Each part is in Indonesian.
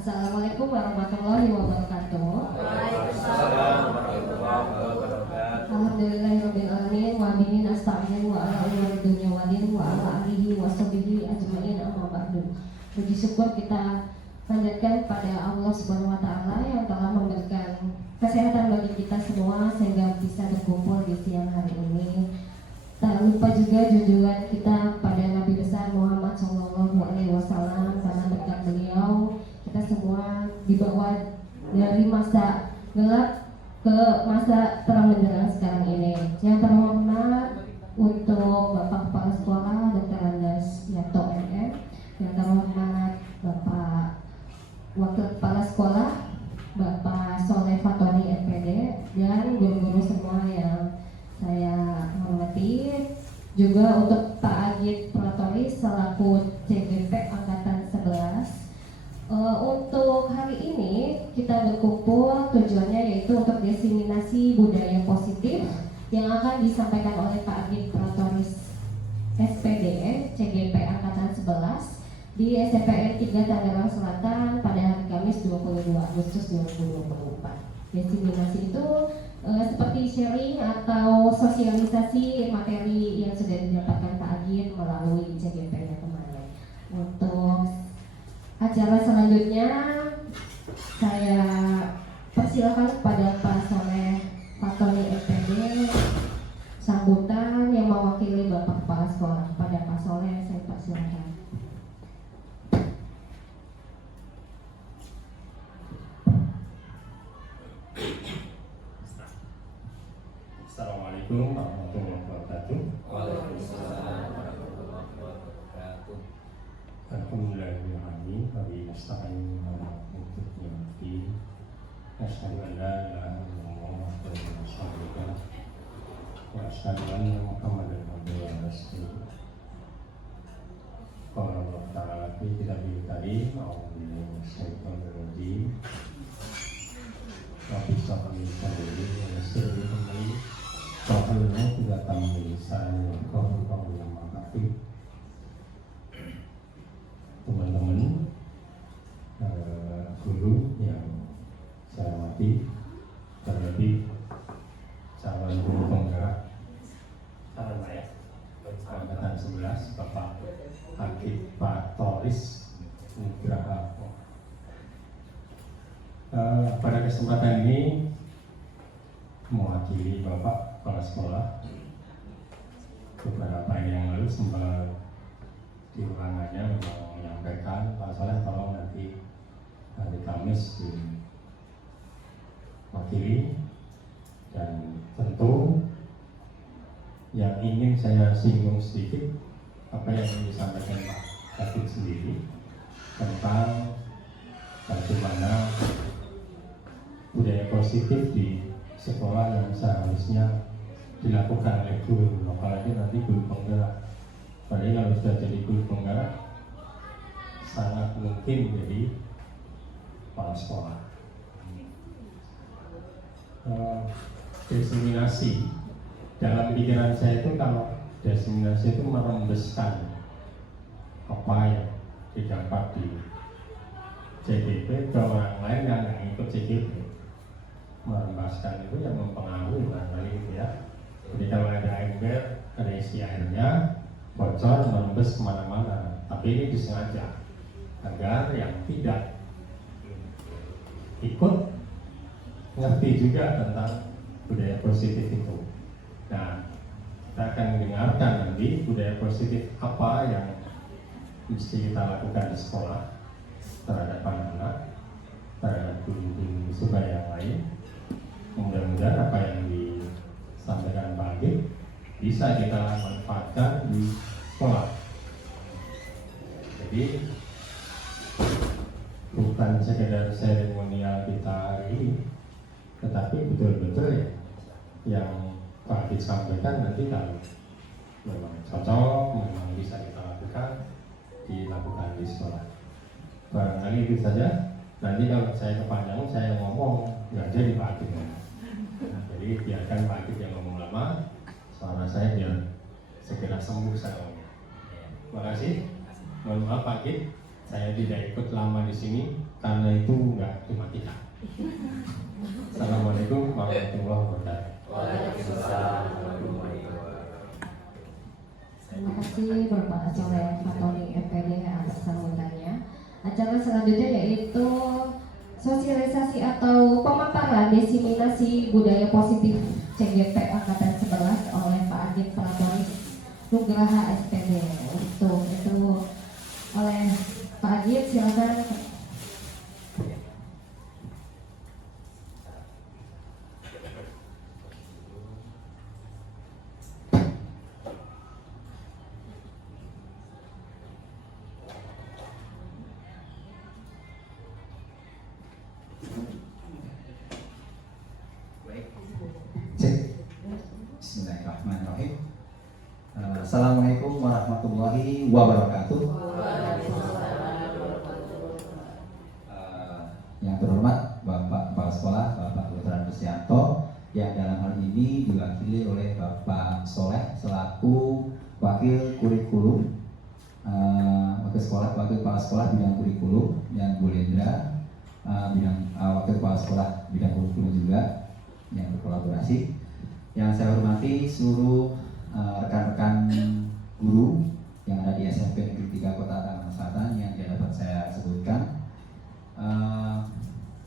Assalamualaikum warahmatullahi wabarakatuh. Waalaikumsalam warahmatullahi wabarakatuh. Alhamdulillahirabbil alamin wa bihi nasta'in wa ala umuri dunya wadin wa ala alihi wa sahbihi ajmain amma ba'du. Puji syukur kita panjatkan pada Allah Subhanahu wa taala yang telah memberikan kesehatan bagi kita semua sehingga bisa berkumpul di siang hari ini. Tak lupa juga junjungan kita pada Nabi besar Muhammad SAW, karena berkat beliau kita semua dibawa dari masa gelap ke masa terang benderang sekarang ini. Yang terhormat untuk Bapak Kepala Sekolah Dr. Andes Yato MM, yang terhormat Bapak Wakil Kepala Sekolah Bapak Soleh Fatoni MPD, dan guru-guru semua yang saya hormati, juga untuk Pak Agit Pratoris selaku CGP Angkatan 11. Untuk hari ini kita berkumpul tujuannya yaitu untuk diseminasi budaya positif yang akan disampaikan oleh Pak Agit Pratoris SPD CGP Angkatan 11 di SPN 3 Tangerang Selatan pada hari Kamis 22 Agustus 2024. Diseminasi itu seperti sharing atau sosialisasi materi yang sudah didapatkan Pak Agit melalui CGP-nya kemarin. Untuk acara selanjutnya saya persilakan kepada Pak Soleh Fatoni MPD sambutan yang mewakili Bapak Kepala Sekolah. Kepada Pak Soleh saya persilakan. Assalamualaikum warahmatullahi wabarakatuh. Waalaikumsalam warahmatullahi wabarakatuh. Alhamdulillahirrahmanirrahim. Kami nasta'in ala mutu'yati asyhadu an la ilaha illallah wa asyhadu anna Muhammadan abduhu wa rasuluh. Qala Allah Ta'ala fi kitabil karim, a'udzu billahi minasyaitonir rajim. Wa bismillahir rahmanir rahim. Soalnya tidak tahu misalnya kau yang mengerti teman-teman guru yang saya hormati, terlebih calon guru penggerak Angkatan 11 Bapak Agit Pratoris Nugraha. Pada kesempatan ini mewakili Bapak Kepala Sekolah, beberapa hari yang lalu sempat di ruangannya menyampaikan, Pak Soleh tolong nanti hari Kamis diwakili, dan tentu yang ingin saya singgung sedikit apa yang ingin disampaikan Pak Agit sendiri tentang bagaimana budaya positif di sekolah yang seharusnya dilakukan oleh guru, apalagi nanti guru penggerak. Padahal kalau sudah jadi guru penggerak sangat mungkin jadi kepala sekolah. Diseminasi dalam pikiran saya itu, kalau diseminasi itu merembeskan apa yang didapat di CGP ke orang lain yang nggak ikut CGP. Merembaskan itu yang mempengaruhi barangkali itu ya. Jadi kalau ada ember, ada isi airnya bocor merembes kemana-mana. Tapi ini disengaja agar yang tidak ikut ngerti juga tentang budaya positif itu. Nah, kita akan mendengarkan nanti budaya positif apa yang mesti kita lakukan di sekolah terhadap anak-anak, terhadap guru-guru supaya yang lain. Mudah-mudahan apa yang disampaikan Pak Agit bisa kita manfaatkan di sekolah. Jadi bukan sekedar seremonial kita hari ini, tetapi betul-betul ya yang Pak Agit sampaikan nanti kalau memang cocok, memang bisa kita lakukan, dilakukan di sekolah. Barangkali itu saja. Nanti kalau saya kepanjangan, saya ngomong nggak jadi Pak Agit. Nah, jadi biarkan Pak Agit yang ngomong lama, suara saya biar segera sembuh saya ngomong. Terima kasih. Mohon maaf Pak Agit, Saya tidak ikut lama di sini karena itu nggak dimatikan. Assalamualaikum warahmatullahi wabarakatuh. Waalaikumsalam warahmatullahi wabarakatuh. Terima kasih Bapak Soleh Fatoni FPD atas sambutannya. Acara selanjutnya yaitu sosialisasi atau pemaparan diseminasi budaya positif CGP Angkatan 11 oleh Pak Adit Pratoris Nugraha SPD. Untuk itu oleh Pak Adit, silakan. Cek. Bismillahirrahmanirrahim. Assalamualaikum warahmatullahi wabarakatuh. Yang terhormat Bapak Kepala Sekolah, Bapak Dr. Kristianto, yang dalam hal ini diwakili oleh Bapak Soleh selaku Wakil Kurikulum, Wakil Kepala Sekolah bidang kurikulum, dan Bu Lendra Wakil Kepala Sekolah bidang kurikulum juga yang berkolaborasi. Yang saya hormati seluruh rekan-rekan guru yang ada di SMP Negeri 3 Kota Tangerang Selatan yang dapat saya sebutkan.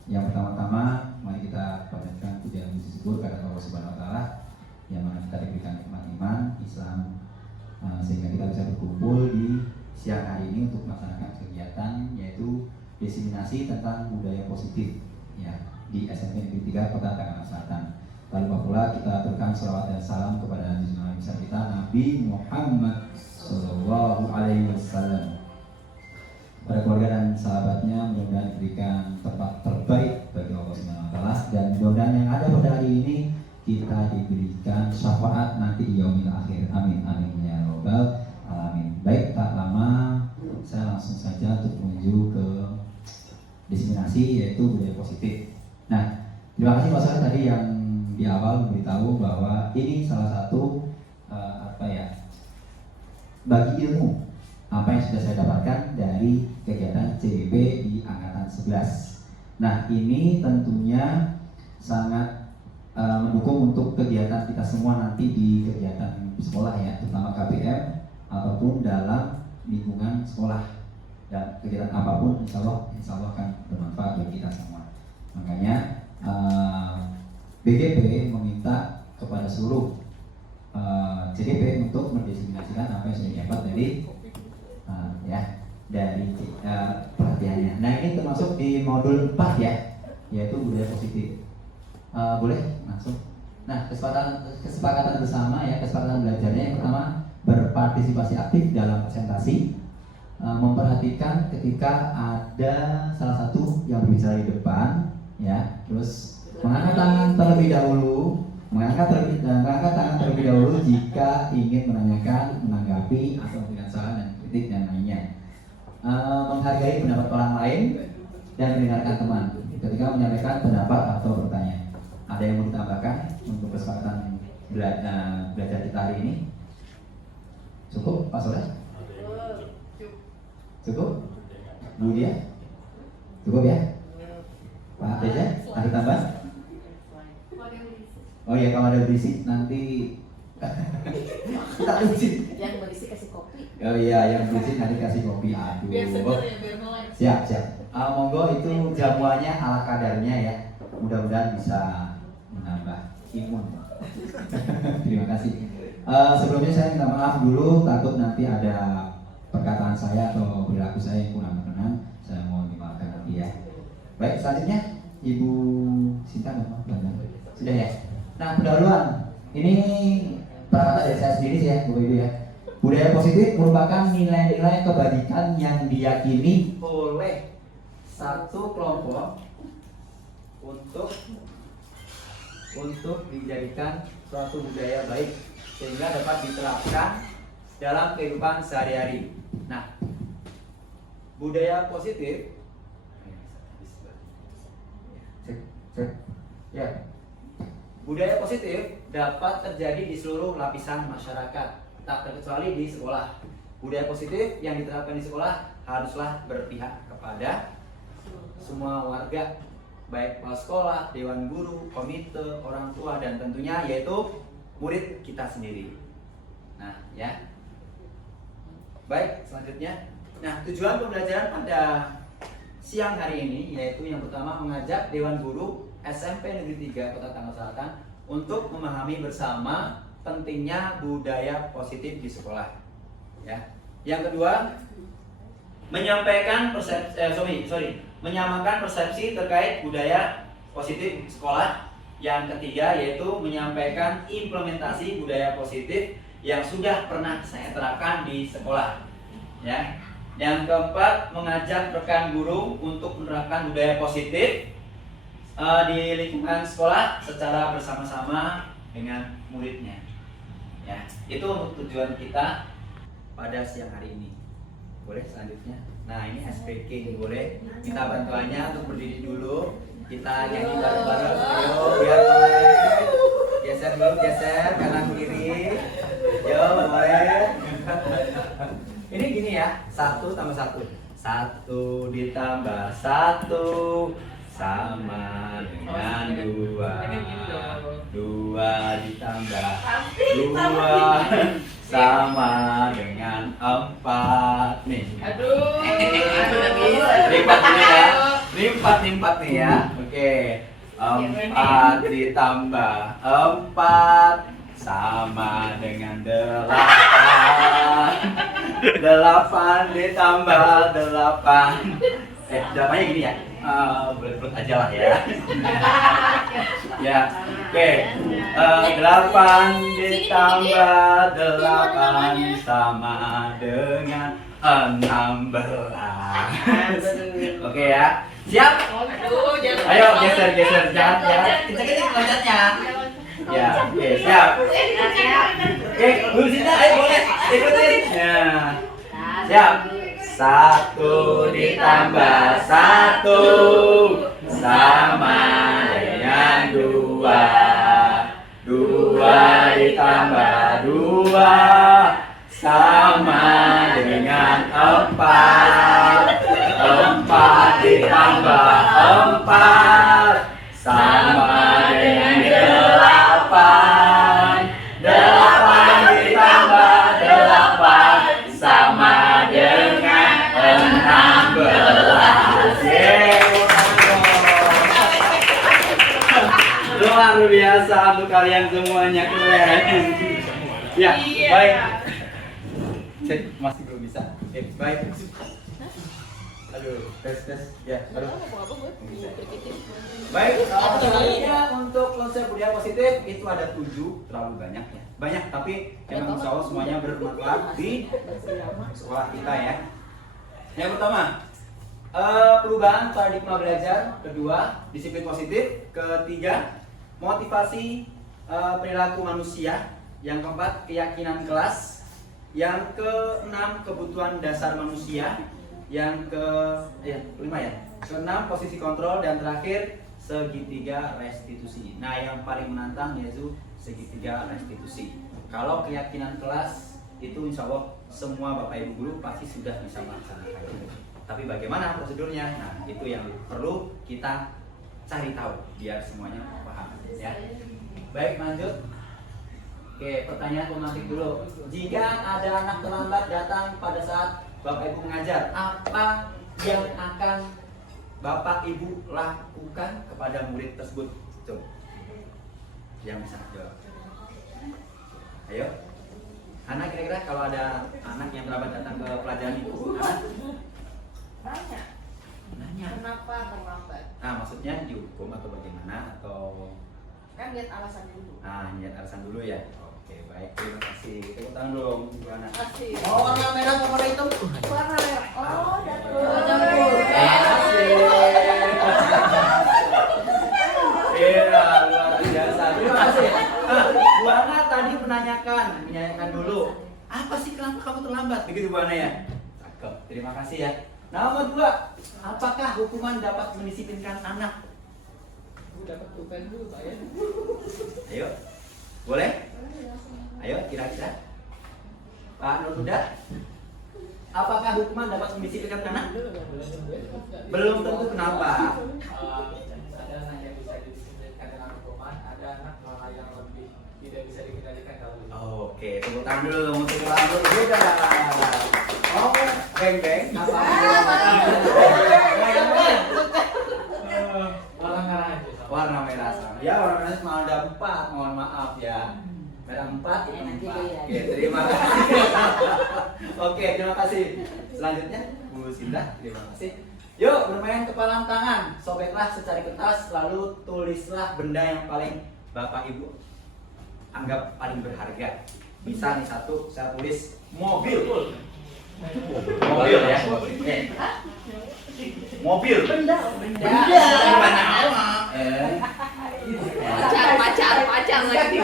Yang pertama-tama mari kita panjatkan puja puji syukur kepada Allah Subhanahu wa taala yang mana kita diberikan nikmat iman Islam sehingga kita bisa berkumpul di siang hari ini untuk melaksanakan kegiatan yaitu diseminasi tentang budaya positif ya di SMP Negeri 3 Kota Tangerang Selatan. Lalu pula kita aturkan salawat dan salam kepada Nabi besar kita Nabi Muhammad Sallallahu Alaihi Wasallam, pada keluarga dan sahabatnya. Mudah-mudahan diberikan tempat terbaik bagi Allah Subhanahu wa taala, dan mudah-mudahan yang ada pada hari ini kita diberikan syafaat nanti yaumil akhir. Amin amin ya rabbal alamin. Baik, tak lama saya langsung saja untuk menuju ke diseminasi yaitu budaya positif. Nah, terima kasih Pak Saleh tadi yang di awal memberitahu bahwa ini salah satu bagi ilmu apa yang sudah saya dapatkan dari kegiatan CGP di Angkatan 11. Nah, ini tentunya sangat mendukung untuk kegiatan kita semua nanti di kegiatan sekolah ya, terutama KPM ataupun dalam lingkungan sekolah, dan kegiatan apapun insya Allah akan bermanfaat bagi kita semua. Makanya BGP meminta kepada seluruh CGP untuk mendiseminasikan apa yang sudah didapat dari pelatihannya. Nah, ini termasuk di modul 4 ya, yaitu budaya positif. Boleh langsung. Nah, kesepakatan bersama ya, kesepakatan belajarnya yang pertama berpartisipasi aktif dalam presentasi, memperhatikan ketika ada salah satu yang berbicara di depan ya, terus mengangkat tangan terlebih dahulu, jika ingin menanyakan, menanggapi atau memberikan saran dan kritik dan lainnya. Menghargai pendapat orang lain dan mendengarkan teman ketika menyampaikan pendapat atau bertanya. Ada yang mau ditambahkan untuk kesepakatan belajar kita hari ini? Cukup, Pak Soleh? Cukup? Bu Dia? Cukup ya? Pak Teja, ada tambahan? Oh ya, kalau ada berisik nanti kita berisik. Yang berisi kasih kopi. Oh iya, yang berisik nanti kasih kopi. Aduh. Biar seger ya, biar melek. Siap. Monggo itu jamuannya ala kadarnya ya. Mudah-mudahan bisa menambah imun. Terima kasih. Sebelumnya saya minta maaf dulu, takut nanti ada perkataan saya atau perilaku saya yang kurang berkenan. Saya mohon dimaafkan nanti ya. Baik, selanjutnya Ibu Sinta sudah ya. Nah, pendahuluan ini perkataan dari saya sendiri sih ya, Bu Ibu ya. Budaya positif merupakan nilai-nilai kebajikan yang diyakini oleh satu kelompok untuk dijadikan suatu budaya baik sehingga dapat diterapkan dalam kehidupan sehari-hari. Nah, budaya positif budaya positif dapat terjadi di seluruh lapisan masyarakat, tak terkecuali di sekolah. Budaya positif yang diterapkan di sekolah haruslah berpihak kepada semua warga, baik kepala sekolah, dewan guru, komite, orang tua, dan tentunya yaitu murid kita sendiri. Nah, ya. Baik, selanjutnya. Nah, tujuan pembelajaran pada siang hari ini yaitu yang pertama mengajak Dewan Guru SMP Negeri 3 Kota Tangerang Selatan untuk memahami bersama pentingnya budaya positif di sekolah. Ya. Yang kedua, menyamakan persepsi terkait budaya positif sekolah. Yang ketiga yaitu menyampaikan implementasi budaya positif yang sudah pernah saya terapkan di sekolah. Ya. Yang keempat, mengajak rekan guru untuk menerapkan budaya positif di lingkungan sekolah secara bersama-sama dengan muridnya. Ya, itu untuk tujuan kita pada siang hari ini. Boleh selanjutnya. Nah, ini SPK nih, boleh minta bantuannya untuk berdiri dulu. Kita nyanyi bareng-bareng. Ayo, biar boleh. Geser dulu, geser kanan kiri. Yo, boleh. Ini gini ya, 1 tambah 1. 1 ditambah 1 sama dengan 2. 2 ditambah 2 sama dengan 4 nih. Aduh. Lipat nih ya. Lipat nih ya. Oke. 4 ditambah 4 sama dengan 8. 8 ditambah 8. Jawabannya gini ya. Bulat-bulat aja lah ya. Ya. Oke. 8 ditambah 8 sama dengan 16. Oke ya. Siap? Aduh, jangan. Ayo geser. Jangan kenceng-kenceng loncatnya. Ya, oke, siap. Oke, lurusin ayo boleh. Ikutin. Ya. Siap. 1 ditambah 1 sama dengan 2. 2 ditambah 2 sama dengan 4. 4 ditambah 4 sama dengan 8. 8 ditambah 8 sama dengan 16. Luar biasa untuk kalian semuanya, keren. Ya, baik. Cek, masih belum bisa. Baik. Aduh, tes. Ya, baru. Baik, selanjutnya untuk konsep budaya positif itu ada 7, terlalu banyak ya. Banyak, tapi memang insya Allah semuanya bermanfaat di sekolah kita ya. Yang pertama, perubahan paradigma belajar. Kedua, disiplin positif. Ketiga, motivasi perilaku manusia. Yang keempat, keyakinan kelas. Yang keenam, kebutuhan dasar manusia. Yang kelima ya. Keenam, posisi kontrol. Dan terakhir, segitiga restitusi. Nah, yang paling menantang yaitu segitiga restitusi. Kalau keyakinan kelas itu insya Allah semua Bapak Ibu guru pasti sudah bisa melaksanakan. Tapi bagaimana prosedurnya? Nah, itu yang perlu kita cari tahu biar semuanya paham ya. Baik, lanjut. Oke, pertanyaan pemantik dulu. Jika ada anak terlambat datang pada saat Bapak Ibu mengajar, apa yang akan Bapak Ibu lakukan kepada murid tersebut? Coba. Yang bisa jawab. Ayo. Anak, kira-kira kalau ada anak yang terlambat datang ke pelajaran itu, Nanya. Kenapa terlambat? Nah, maksudnya dihukum atau bagaimana atau Kan lihat alasan dulu. lihat alasan dulu ya. Oke, baik. Terima kasih. Tepuk tangan dong, Bu Ana. Kasih. Oh, warna merah sama warna hitam. Warna merah. Oh, dapur. Terima kasih. Iya, luar biasa. Terima kasih. Bu Ana tadi menanyakan dulu. Apa sih kenapa kamu terlambat? Begitu Bu Ana ya. Cakep. Terima kasih ya. Nomor 2, apakah hukuman dapat mendisiplinkan anak? Dapat pulpen dulu, Pak ya. Ayo, boleh? Ayo, kira-kira Pak Nur Huda? Apakah hukuman dapat mendisiplinkan anak? Belum tentu. Kenapa? Ada anak yang bisa didisiplinkan dengan hukuman, ada anak malah yang lebih tidak bisa dikendalikan kalau gitu. Oke, tepuk tangan dulu untuk orang berbeda. Oh, beng-beng. Apa? Warna merah aja. Warna merah sama. Ya, warna merah cuma ada 4, mohon maaf ya. Merah 4 itu 4. Oke, terima kasih. Oke, terima kasih. Selanjutnya, Bu Sinda, terima kasih. Yuk, bermain kepalan tangan. Sobeklah secari kertas, lalu tulislah benda yang paling Bapak Ibu anggap paling berharga. Bisa nih satu, saya tulis mobil. Mobil ya. Mobil. Benda. Pacar lagi.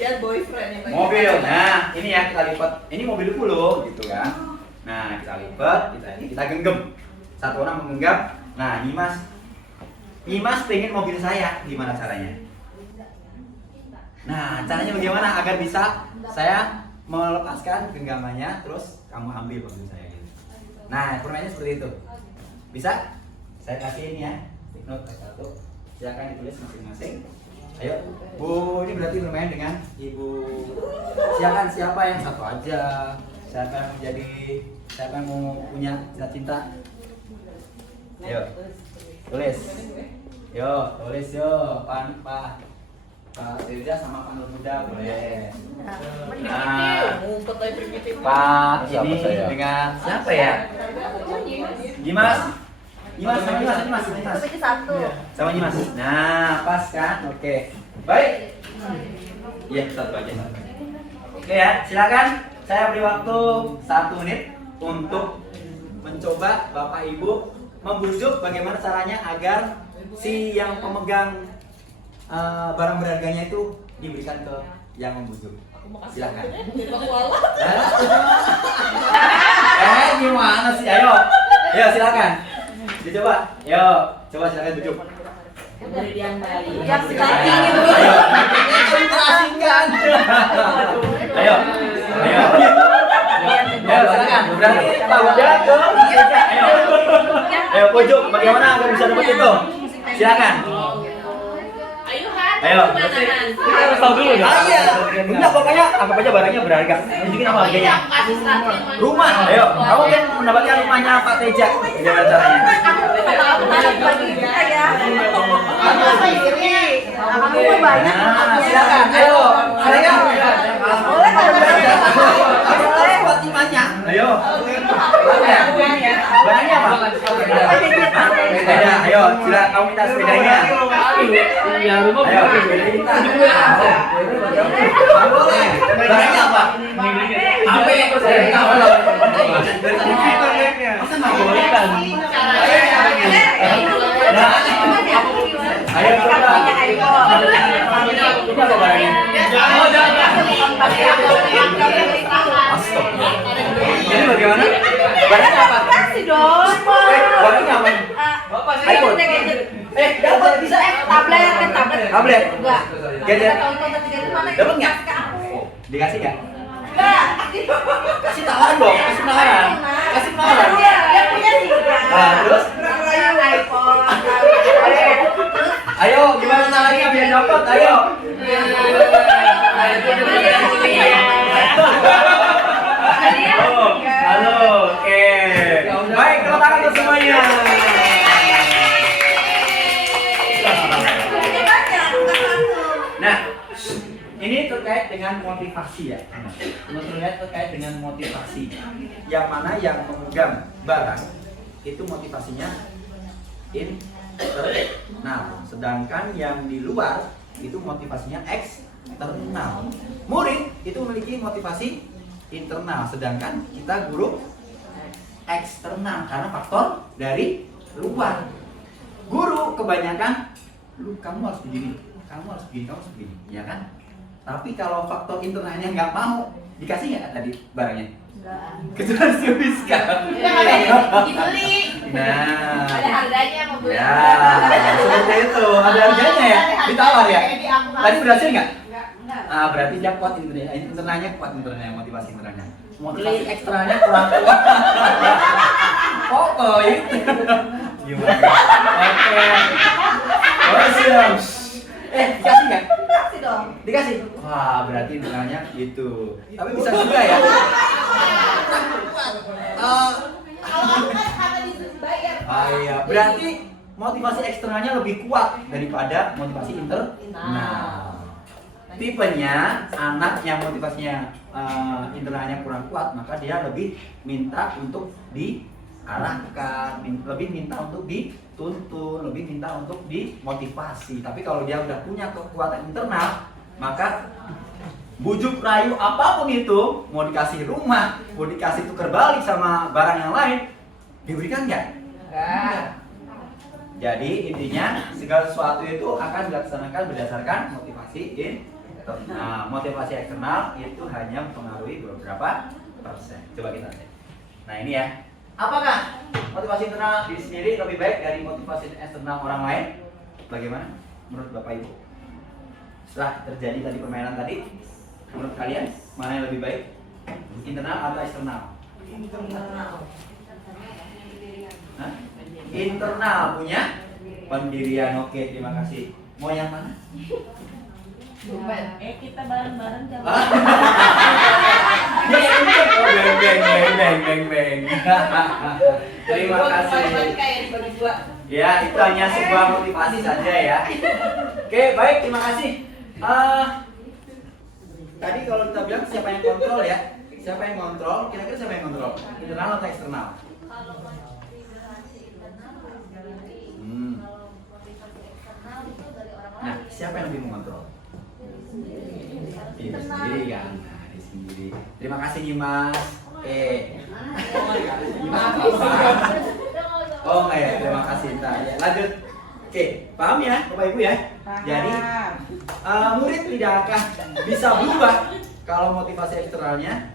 Jangan boyfriend yang lagi. Mobil. Nah, ini ya kita lipat. Ini mobil dulu gitu kan. Nah, kita lipat, kita genggam. Satu orang menggenggam. Nah, Nimas pengen mobil saya. Gimana caranya? Nah, caranya bagaimana agar bisa saya melepaskan genggamannya, terus kamu ambil mobil saya gitu. Nah, permainannya seperti itu. Bisa? Saya kasih ini ya. Note satu. Silakan ditulis masing-masing. Ayo, Bu, ini berarti bermain dengan Ibu. Silakan siapa yang satu aja. Siapa yang mau punya cita-cita? Ayo, tulis. Yo, tulis yo, Pak Tirja sama Pak Nur Muda boleh. Ngumpet aja primitif. Pak Siapa ini saya? dengan siapa ya? Dimas. Dimas. Satu. Sama Dimas. Nah, pas kan? Oke. Baik. Iya, satu aja. Oke ya, silakan. Saya beri waktu 1 menit untuk mencoba Bapak Ibu membujuk bagaimana caranya agar si yang pemegang barang berharganya itu diberikan ke yang membujuk. Silakan. Gimana sih? Ayo silakan. Dicoba. Coba silakan bujuk. Yang Ayo. Ayo. Silakan. Berarti Pak Uda ke. Ayo bujuk. Bagaimana agar bisa dapat itu? Silakan. Ayo. Kita harus tahu dulu ya. Enggak, pokoknya anggap aja barangnya berharga. Tunjukin apa harganya. Rumah. Ayo, kamu kan mendapatkan rumahnya Pak Teja. Gimana caranya? Nah, silakan. Ayo. Fatimanya. Ayo. Barangnya apa? Sepeda. Ayo, silakan kamu minta sepedanya. Ya, rumah Ayo, minta. Boleh. Barangnya apa? Apa yang saya tahu? Masa nggak boleh kan? Ayo coba. Ini apa barangnya? Astaga. Ini bagaimana? Barangnya apa? Barangnya apa? iPhone. Dapat bisa. Tablet. Enggak. Gadget. Dapat nggak? Aku. Dikasih nggak? Enggak. Kasih tawaran dong. Kasih tawaran. Dia punya sih. Nah, terus? iPhone. Ayo, gimana caranya biar dapat? Ayo. Halo, oke. Baik, tepuk tangan untuk semuanya. Nah, ini terkait dengan motivasi ya. Terlihat terkait dengan motivasi. Yang mana yang memegang barang itu motivasinya internal, sedangkan yang di luar itu motivasinya eksternal. Murid itu memiliki motivasi internal, sedangkan kita guru eksternal karena faktor dari luar. Guru kebanyakan, kamu harus begini, kamu harus begini, ya kan? Tapi kalau faktor internalnya nggak mau, dikasih nggak tadi barangnya? Kecuali habiskan. Dibeli. Nah, Ada harganya mau beli. ya seperti itu, ada harganya ya, ditawar ya. Tadi berhasil nggak? Enggak. Berarti dia kuat internalnya, motivasi internalnya. motivasi ekstranya kurang kuat. Oh itu gimana? Oke. Oh siap. Dikasih nggak? Kasih dong. Dikasih? Wah, berarti internalnya gitu. Tapi bisa juga ya. Iya, berarti motivasi eksternalnya lebih kuat daripada motivasi internal. Tipenya anak yang motivasinya internalnya kurang kuat, maka dia lebih minta untuk diarahkan, lebih minta untuk dituntun, lebih minta untuk dimotivasi. Tapi kalau dia udah punya kekuatan internal, maka bujuk rayu apapun itu, mau dikasih rumah, mau dikasih tuker balik sama barang yang lain, diberikan nggak? Enggak. Jadi intinya segala sesuatu itu akan dilaksanakan berdasarkan motivasi internal. Motivasi eksternal itu hanya mempengaruhi beberapa persen. Coba kita lihat. Nah ini ya. Apakah motivasi internal diri sendiri lebih baik dari motivasi eksternal orang lain? Bagaimana menurut Bapak Ibu? Setelah terjadi tadi permainan tadi, menurut kalian mana yang lebih baik? Internal atau eksternal? Internal. Hah? Internal punya pendirian. Oke, terima kasih. Mau yang mana? Kita bareng-bareng jam. Beng. Terima kasih. Ya, itu hanya sebuah motivasi saja ya. Oke, baik, terima kasih. Tadi kalau kita bilang siapa yang kontrol ya? Siapa yang kontrol? Kira-kira siapa yang kontrol? Internal atau eksternal? Kalau motivasi internal dari Kalau motivasi eksternal itu dari orang Nah, siapa yang lebih mengontrol? Diri sendiri kan? Nah, diri sendiri. Terima kasih Dimas. Oh enggak ya, terima kasih. Ntar ya, lanjut. Oke, paham ya Bapak Ibu ya? Jadi murid tidak akan bisa berubah kalau motivasi eksternalnya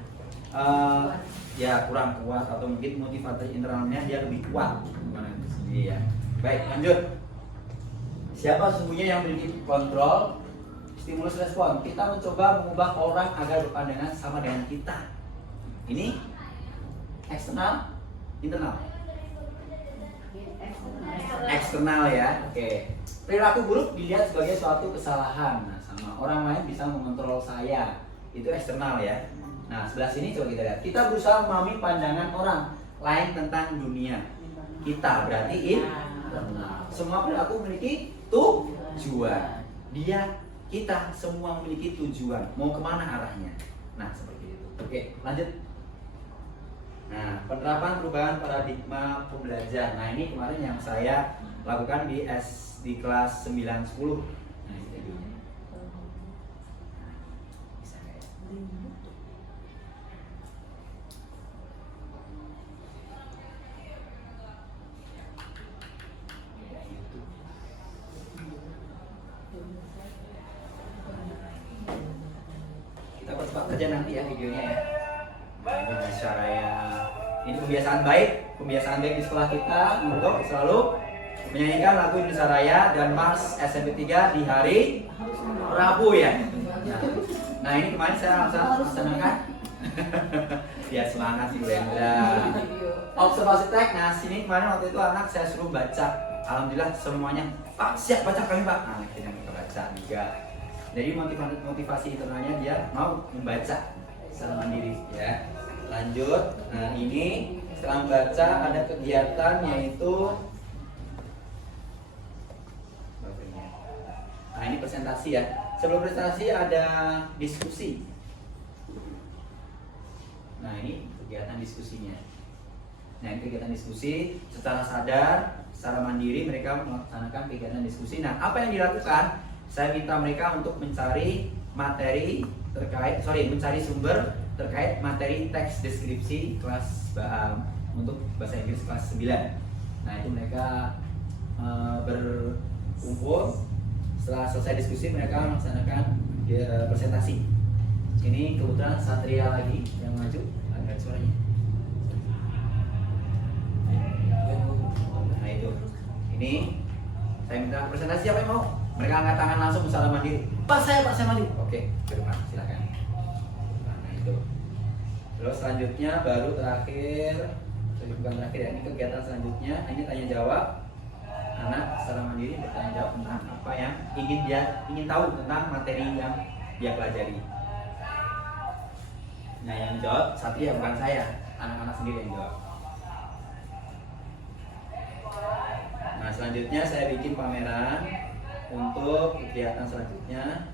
ya kurang kuat, atau mungkin motivasi internalnya dia lebih kuat. Gimana itu sendiri ya. Baik, lanjut. Siapa sesungguhnya yang memiliki kontrol stimulus respon? Kita mencoba mengubah orang agar berpandangan sama dengan kita. Ini eksternal, internal? Eksternal ya. Oke. Perilaku buruk dilihat sebagai suatu kesalahan. Nah, sama orang lain bisa mengontrol saya. Itu eksternal ya. Nah, sebelah sini coba kita lihat. Kita berusaha memahami pandangan orang lain tentang dunia. Kita berarti internal. Semua perilaku memiliki tujuan. Dia, kita semua memiliki tujuan. Mau kemana arahnya? Nah, seperti itu. Oke, lanjut. Nah, penerapan perubahan paradigma pembelajar. Nah, ini kemarin yang saya lakukan di kelas 9-10. Nah, ini videonya. Bisa nggak ya? Kita percepat kerja nanti ya videonya ya. Nah, ini bisa ya. Ini kebiasaan baik di sekolah kita untuk selalu menyanyikan lagu Indonesia Raya dan Mars SMP 3 di hari Rabu ya. Nah ini kemarin saya laksanakan. Ya semangat sih Brenda. Observasi teks. Nah sini kemarin waktu itu anak saya suruh baca. Alhamdulillah semuanya Pak siap baca kami Pak. Nah akhirnya mereka baca juga. Jadi motivasi internalnya dia mau membaca secara mandiri ya. Lanjut. Nah ini setelah membaca ada kegiatan yaitu nah ini presentasi ya. Sebelum presentasi ada diskusi. Nah ini kegiatan diskusinya. Nah ini kegiatan diskusi secara sadar, secara mandiri mereka melaksanakan kegiatan diskusi. Nah apa yang dilakukan? Saya minta mereka untuk mencari materi mencari sumber terkait materi teks deskripsi kelas untuk bahasa Inggris kelas 9. Nah itu mereka berkumpul. Setelah selesai diskusi mereka melaksanakan presentasi. Ini kebetulan Satria lagi yang maju, agak suaranya. Nah itu, ini saya minta presentasi siapa yang mau? Mereka angkat tangan langsung secara mandiri. Pak saya maju. Oke, ke depan silakan. Nah itu. Terus selanjutnya baru terakhir, jadi bukan terakhir ya, ini kegiatan selanjutnya. Ini tanya jawab. Anak secara mandiri bertanya jawab tentang apa yang ingin tahu tentang materi yang dia pelajari. Nah, yang jawab Satria bukan saya, anak-anak sendiri yang jawab. Nah, selanjutnya saya bikin pameran untuk kegiatan selanjutnya.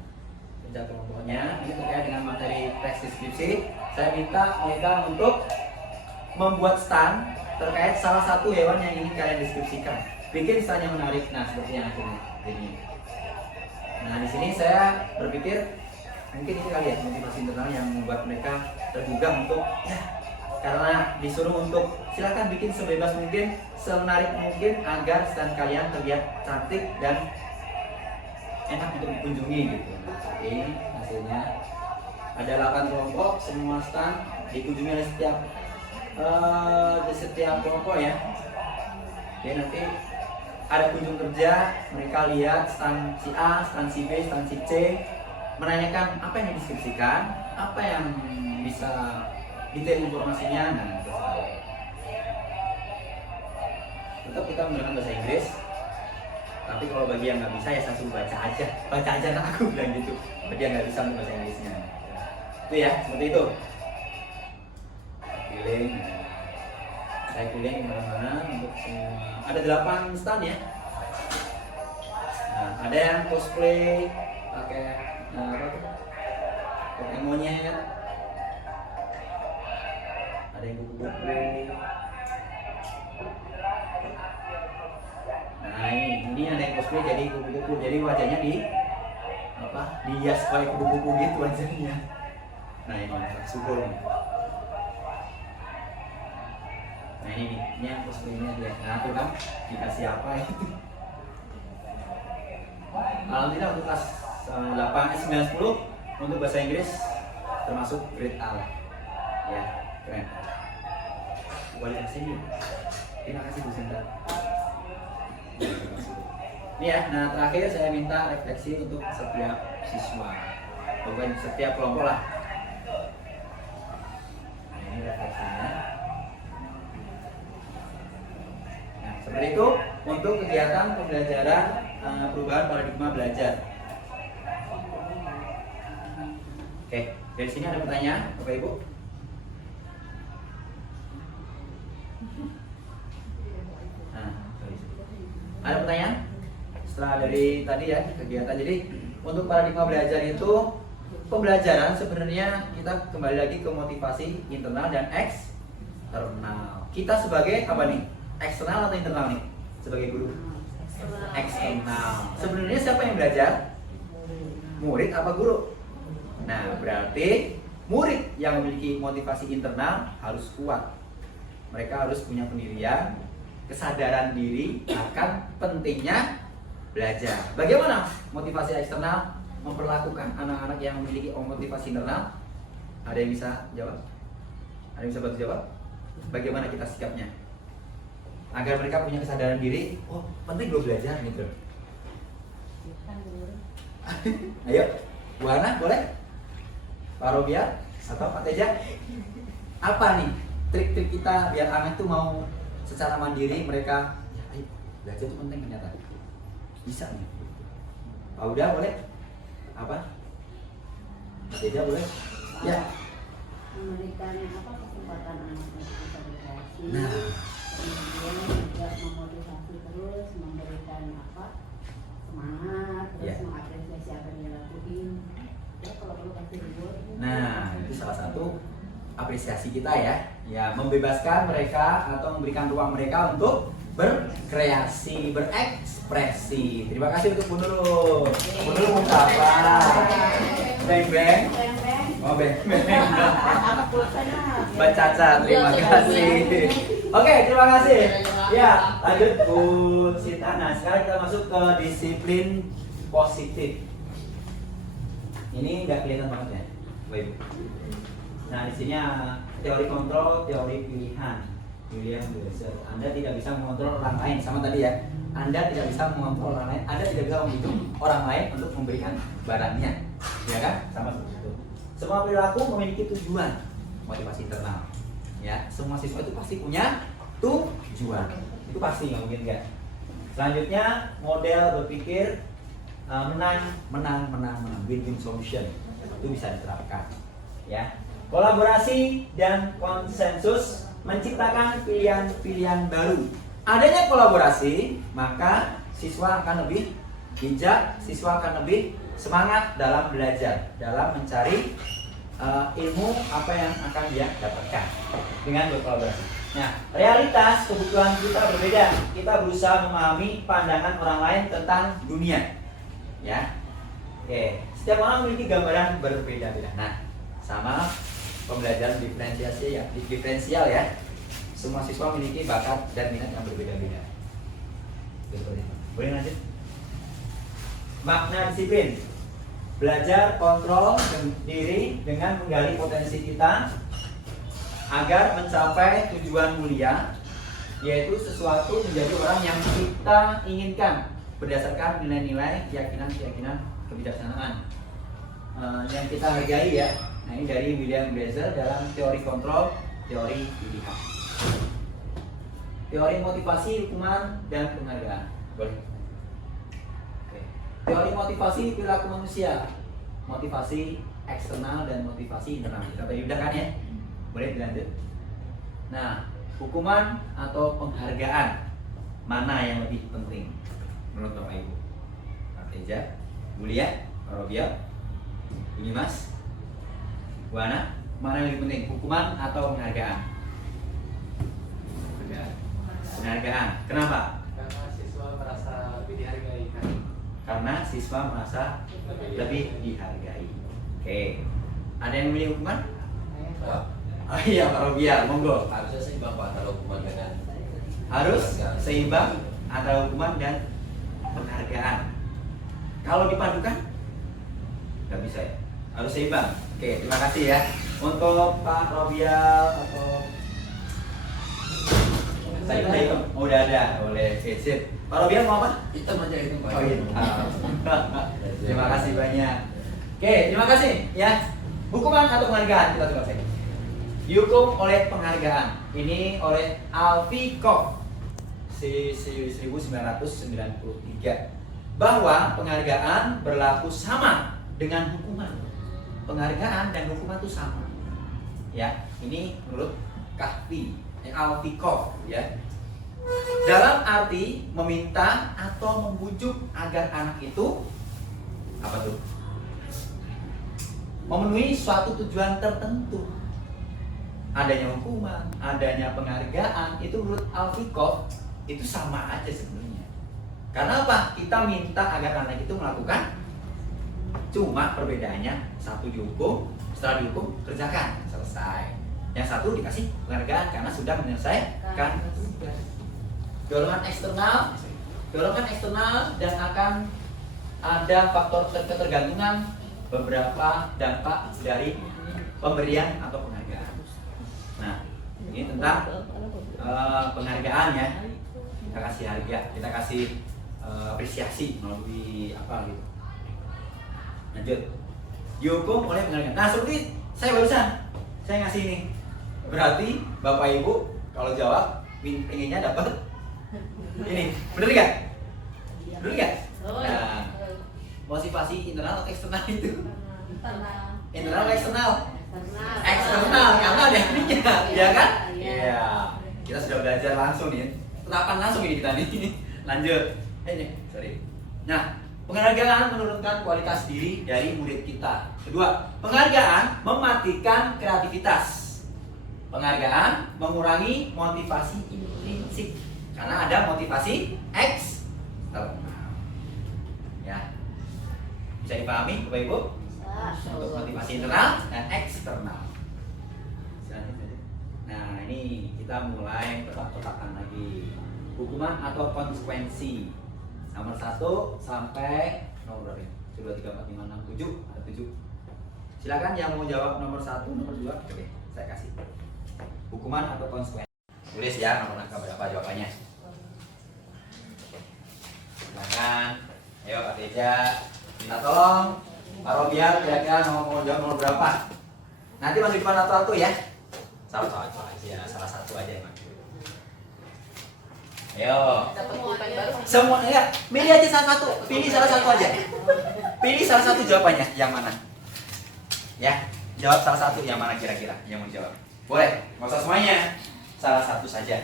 Pencak kelompoknya ini terkait dengan materi teks deskripsi. Saya minta mereka untuk membuat stand terkait salah satu hewan yang ingin kalian deskripsikan. Bikin stand yang menarik. Nah, seperti yang akhirnya ini. Nah, di sini saya berpikir mungkin ini kali ya motivasi internal yang membuat mereka tergugah untuk ya, karena disuruh untuk silakan bikin sebebas mungkin, semenarik mungkin agar stand kalian terlihat cantik dan enak untuk dikunjungi gitu. Ini hasilnya ada 8 kelompok, semua stand dikunjungi oleh setiap kelompok ya. Jadi nanti ada kunjung kerja, mereka lihat stand si A, stand si B, stand si C, menanyakan apa yang dideskripsikan, apa yang bisa detail informasinya. Nah, tetap kita menggunakan bahasa Inggris. Tapi kalau bagi yang nggak bisa ya saya suruh baca aja anak aku bilang gitu. Bagi yang nggak bisa untuk bahasa Inggrisnya, itu ya seperti itu. Keliling, saya keliling kemana-mana untuk semua. Ada 8 stand ya. Nah, ada yang cosplay pakai pakai monyet, ada yang kupu-kupu. Nah ini ada yang cosplay jadi kupu-kupu, jadi wajahnya dihias kayak kupu-kupu gitu wajahnya. Nah ini subur nih. Nah ini yang cosplaynya dia. Nah tuh kan dikasih apa itu? Alhamdulillah untuk kelas 8, 9, 10 untuk bahasa Inggris termasuk grade A ya, keren. Wali sini. Terima kasih Bu Sinta. Ini ya, nah terakhir saya minta refleksi untuk setiap siswa, bukan setiap kelompok lah. Nah, ini refleksinya. Nah, seperti itu untuk kegiatan pembelajaran perubahan paradigma belajar. Oke, dari sini ada pertanyaan, Bapak Ibu? Ada pertanyaan? Setelah dari tadi ya kegiatan, jadi untuk paradigma belajar itu pembelajaran sebenarnya kita kembali lagi ke motivasi internal dan eksternal. Kita sebagai apa nih? Eksternal atau internal nih? Sebagai guru? Eksternal. Sebenarnya siapa yang belajar? Murid apa guru? Nah berarti murid yang memiliki motivasi internal harus kuat. Mereka harus punya pendirian, kesadaran diri akan pentingnya belajar. Bagaimana motivasi eksternal memperlakukan anak-anak yang memiliki motivasi internal? Ada yang bisa jawab? Ada yang bisa bantu jawab? Bagaimana kita sikapnya? Agar mereka punya kesadaran diri, oh penting lo belajar gitu. Ayo, Bu Ana boleh? Pak Robiat atau Pak Teja? Apa nih trik-trik kita biar anak itu mau secara mandiri mereka ya, ayo, belajar itu penting ternyata bisa nih. Pak Uda boleh? Apa? Pak Teja boleh? Ya. Memberikan kesempatan anak untuk bisa berkreasi. Nah. Kemudian juga memotivasi terus, memberikan semangat, terus mengapresiasi apa yang dia lakuin. Ya kalau perlu kasih reward. Nah itu salah satu apresiasi kita ya. Ya membebaskan mereka atau memberikan ruang mereka untuk berkreasi, berekspresi. Terima kasih untuk Bu Nurul. Bu Nurul mau apa? Beng-beng. Oh beng-beng. Mbak Caca, terima kasih. Oke, terima kasih. Ya, lanjut Bu Sita. Nah, sekarang kita masuk ke disiplin positif. Ini nggak kelihatan banget ya, Baik. Nah, di sini teori kontrol, teori pilihan. William Glasser. Anda tidak bisa mengontrol orang lain, sama tadi ya. Anda tidak bisa mengontrol orang lain. Anda tidak bisa membujuk orang lain untuk memberikan barangnya, ya kan? Sama seperti itu. Semua perilaku memiliki tujuan. motivasi internal. Ya, semua siswa itu pasti punya tujuan. Itu pasti, nggak mungkin enggak. Selanjutnya model berpikir menang, win-win solution. Itu bisa diterapkan. Ya. Kolaborasi dan konsensus menciptakan pilihan-pilihan baru. Adanya kolaborasi, maka siswa akan lebih bijak, siswa akan lebih semangat dalam belajar, dalam mencari ilmu apa yang akan dia dapatkan dengan berkolaborasi. Nah, realitas kebutuhan kita berbeda. Kita berusaha memahami pandangan orang lain tentang dunia. Ya, oke. Setiap orang memiliki gambaran berbeda-beda. Nah, sama pembelajaran diferensial ya. Semua siswa memiliki bakat dan minat yang berbeda-beda. Boleh lanjut? Makna disiplin. Belajar kontrol diri dengan menggali potensi kita agar mencapai tujuan mulia, yaitu sesuatu menjadi orang yang kita inginkan berdasarkan nilai-nilai, keyakinan kebijaksanaan yang kita hargai ya. Nah, ini dari William Glasser dalam teori kontrol, teori pilihan. Teori motivasi, hukuman, dan penghargaan. Boleh. Oke. Teori motivasi perilaku manusia, motivasi eksternal dan motivasi internal. Kita tadi udah kan ya? Boleh dilanjut. Nah, hukuman atau penghargaan mana yang lebih penting menurut Bapak Ibu? Kak Teja, Bu Lia, Pak Robial, Bu Mas, Bu Ana, mana yang lebih penting? Hukuman atau penghargaan? Penghargaan. Kenapa? Karena siswa merasa lebih dihargai kan. Karena siswa merasa lebih dihargai. Oke. Ada yang memilih hukuman? Oh iya, Pak Robial, monggo. Harusnya seimbang Pak antara hukuman dengan Harus seimbang antara hukuman dan penghargaan. Kalau dipadukan, nggak bisa ya. Harus seimbang. Oke, terima kasih ya untuk Pak Robial atau saya udah ada, boleh sip. Pak Robial mau apa? hitam aja itu Pak. Oh iya. Terima kasih banyak. Oke, terima kasih ya. Hukuman atau penghargaan kita coba saja. Dihukum oleh penghargaan. Ini oleh Alfikov 1993 bahwa penghargaan berlaku sama dengan hukuman. Penghargaan dan hukuman itu sama. Ya, ini menurut Kahfi, Alfikov ya. Dalam arti meminta atau membujuk agar anak itu apa tuh? Memenuhi suatu tujuan tertentu. Adanya hukuman, adanya penghargaan, itu menurut Alfikov itu sama aja sebenarnya. Karena apa? Kita minta agar anak itu melakukan, cuma perbedaannya satu dihukum, setelah dihukum kerjakan, selesai. Yang satu dikasih penghargaan karena sudah menyelesaikan tugas. Dorongan eksternal dan akan ada faktor ketergantungan beberapa dampak dari pemberian atau penghargaan. Nah, ini tentang penghargaan ya. Kita kasih harga, kita kasih apresiasi melalui apa gitu. Lanjut. Dihukum oleh penghargaan. Nah, seperti saya barusan saya ngasih ini. Berarti Bapak Ibu kalau jawab pengennya dapat ini. Bener nggak? Bener nggak? Nah, motivasi internal atau eksternal itu? Internal atau eksternal? Eksternal, karena ada ininya, ya kan? Iya. Kita sudah belajar langsung nih, terapan langsung ini kita nih. Lanjut. Sorry. Nah, penghargaan menurunkan kualitas diri dari murid kita. Kedua, penghargaan mematikan kreativitas. Penghargaan mengurangi motivasi intrinsik karena ada motivasi eksternal. Ya, bisa dipahami, Bapak Ibu? Untuk motivasi internal dan eksternal. Nah, ini kita mulai kotak-kotakan lagi. Hukuman atau konsekuensi. Nomor 1 sampai nomor berapa? 1, 2, 3, 4, 5, 6, 7. Ada 7. Silakan yang mau jawab nomor 1, nomor 2. Oke, saya kasih. Hukuman atau konsekuensi. Tulis ya nomor angka berapa jawabannya. Silakan. Ayo Kak Teja. Minta tolong Pak Robial kira-kira mau jawab nomor berapa. Nanti masuk depan satu-satu ya. Salah satu aja, salah satu aja emang. Ayo. Dapat pulpen baru. Semua ya, pilih aja salah satu. Pilih salah satu aja. Pilih salah satu jawabannya, yang mana? Ya, jawab salah satu yang mana kira-kira yang mau jawab. Boleh, nggak usah semuanya. Salah satu saja.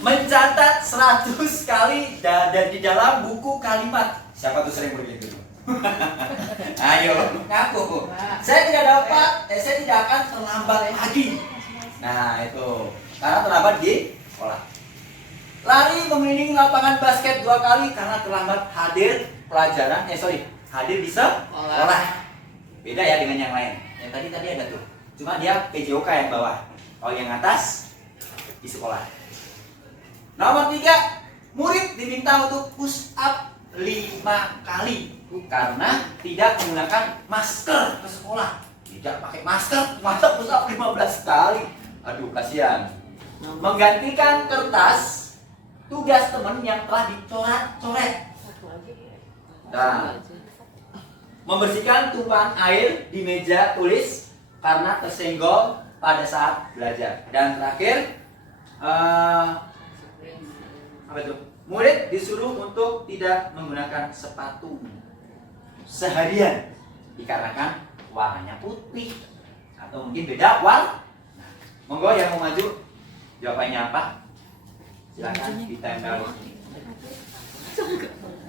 Mencatat 100 kali dan di dalam buku kalimat. Siapa tuh sering begitu? Ayo, ngaku. Saya tidak akan terlambat lagi. Nah, itu. Karena terlambat di sekolah. Lari mengelilingi lapangan basket 2 kali karena terlambat hadir pelajaran. Hadir di sekolah. Beda ya dengan yang lain. Yang tadi ada tuh. Cuma dia PJOK yang bawah. Kalau yang atas di sekolah. Nomor 3, murid diminta untuk push up 5 kali karena tidak menggunakan masker ke sekolah. Tidak pakai masker, masa push up 15 kali. Aduh, kasihan. Menggantikan kertas tugas teman yang telah dicoret-coret. Nah, membersihkan tumpahan air di meja tulis karena tersenggol pada saat belajar. Dan terakhir, apa itu? Murid disuruh untuk tidak menggunakan sepatu seharian dikarenakan warnanya putih atau mungkin beda warna. Nah, monggo yang mau maju, jawabannya apa? Silakan ditempel di sini.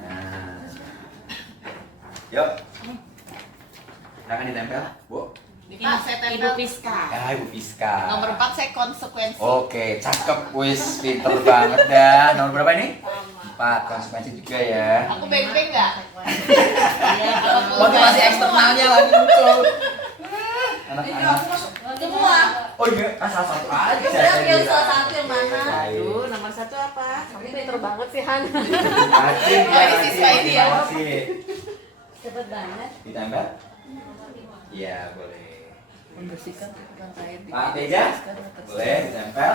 Nah, yuk, silakan ditempel, Bu. Pak, saya tempel. Ibu Piska. Ibu Piska. Nomor 4 saya konsekuensi. Oke, cakep, wis pinter banget dah. Nomor berapa ini? 4, konsekuensi juga ya. Aku beng-beng nggak? Iya, Motivasi eksternalnya lagi muncul. Anak-anak. Semua. Oh iya, salah satu aja. Udah pilih salah satu yang mana? Aduh, nomor 1 apa? Kamu pinter banget sih, Han. Kasih, Oh, ini siswa ini ya. kasih. Cepet banget. Ditambah? Iya, boleh. Membersihkan tumpahan air di Pak Teja, boleh ditempel.